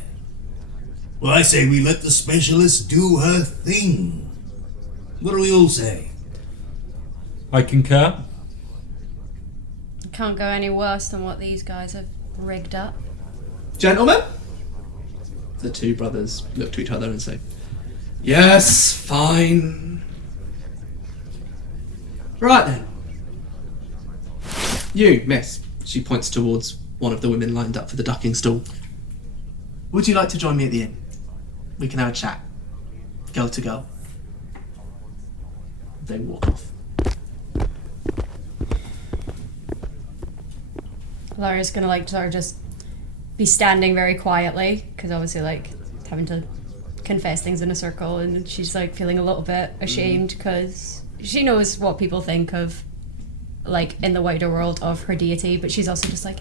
Well, I say we let the specialist do her thing. What do we all say? I concur. Can't go any worse than what these guys have rigged up. Gentlemen? The two brothers look to each other and say, yes, fine. Right then. You, miss. She points towards one of the women lined up for the ducking stool. Would you like to join me at the inn? We can have a chat. Girl to girl. They walk off. Alaria's gonna like sort of just be standing very quietly because obviously like having to confess things in a circle, and she's like feeling a little bit ashamed because she knows what people think of like in the wider world of her deity, but she's also just like,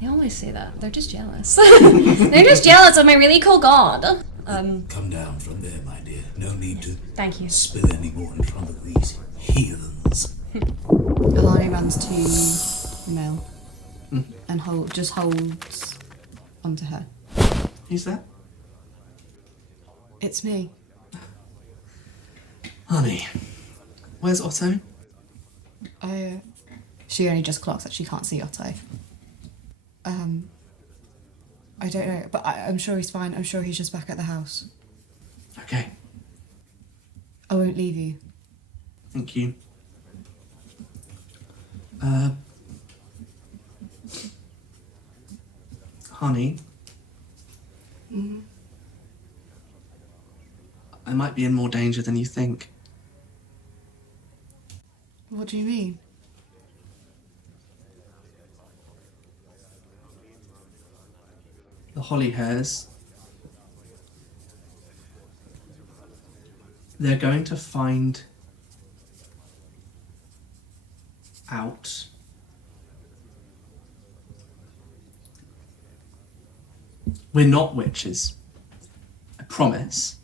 they always say that, they're just jealous. They're just jealous of my really cool god. Come down from there, my dear. No need to Thank you. spill any more in front of these heathens. Alaria runs to Mel and holds onto her. Who's that? It's me. Honey, where's Otto? She only just clocks that she can't see Otto. I don't know, but I'm sure he's fine. I'm sure he's just back at the house. Okay, I won't leave you. thank you. Honey, I might be in more danger than you think. What do you mean? The holly hairs. They're going to find out we're not witches. I promise.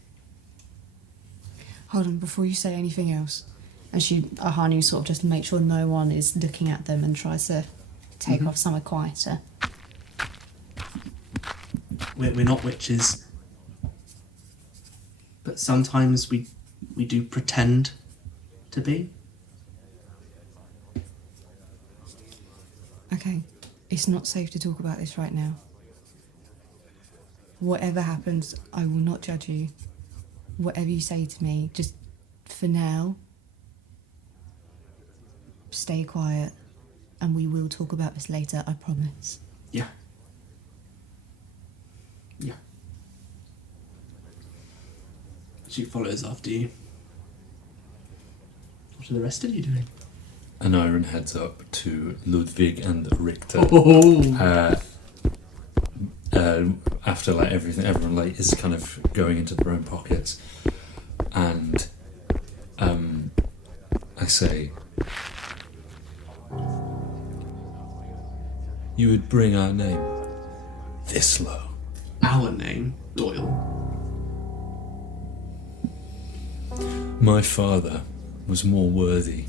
Hold on, before you say anything else. And Ahanu sort of just makes sure no one is looking at them and tries to take off somewhere quieter. We're not witches. But sometimes we do pretend to be. Okay, it's not safe to talk about this right now. Whatever happens, I will not judge you. Whatever you say to me, just for now, stay quiet, and we will talk about this later, I promise. Yeah. Yeah. She follows after you. What are the rest of you doing? Aneurin heads up to Ludwig and Richter. After like everyone like is kind of going into their own pockets, and I say, "You would bring our name this low." Our name, Doyle. My father was more worthy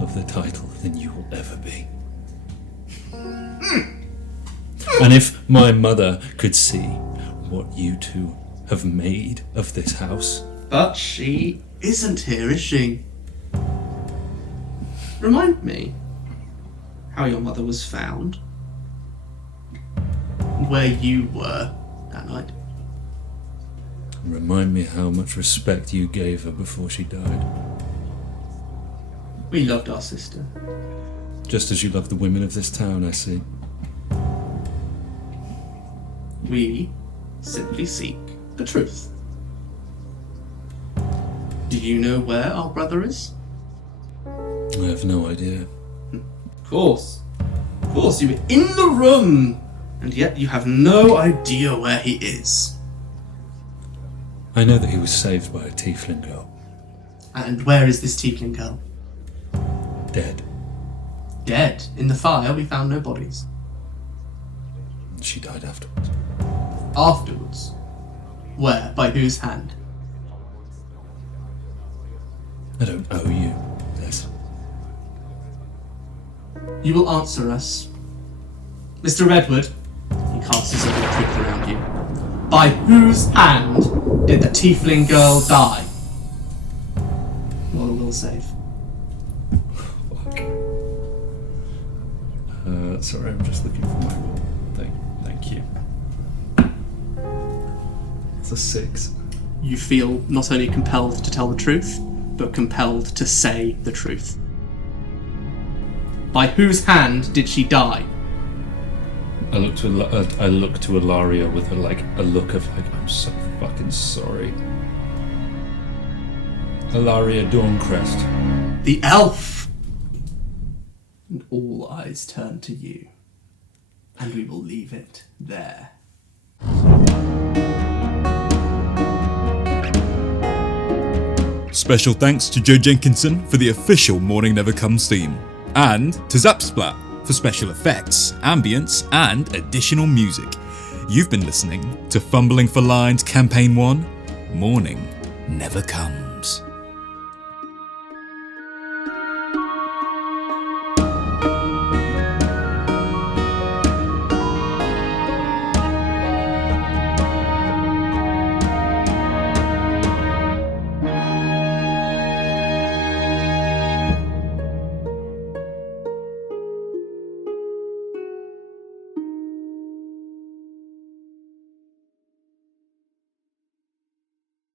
of the title than you will ever be. And if my mother could see what you two have made of this house... But she isn't here, is she? Remind me how your mother was found. And where you were that night. Remind me how much respect you gave her before she died. We loved our sister. Just as you love the women of this town, I see. We simply seek the truth. Do you know where our brother is? I have no idea. Of course, you were in the room, and yet you have no idea where he is. I know that he was saved by a tiefling girl. And where is this tiefling girl? Dead. Dead. In the fire, we found no bodies. She died afterwards. Afterwards? Where? By whose hand? I don't owe you this. You will answer us. Mr. Redwood, he casts his little trick around you. By whose hand did the tiefling girl die? Roll a will save. Fuck. Sorry, I'm just looking for my roll. Thank you. It's a 6. You feel not only compelled to tell the truth, but compelled to say the truth. By whose hand did she die? I look to Alaria with a look of I'm so fucking sorry. Alaria Dawncrest. The elf! And all eyes turn to you. And we will leave it there. Special thanks to Joe Jenkinson for the official Mourning Never Comes theme, and to Zapsplat for special effects, ambience, and additional music. You've been listening to Fumbling for Lines Campaign 1, Mourning Never Comes.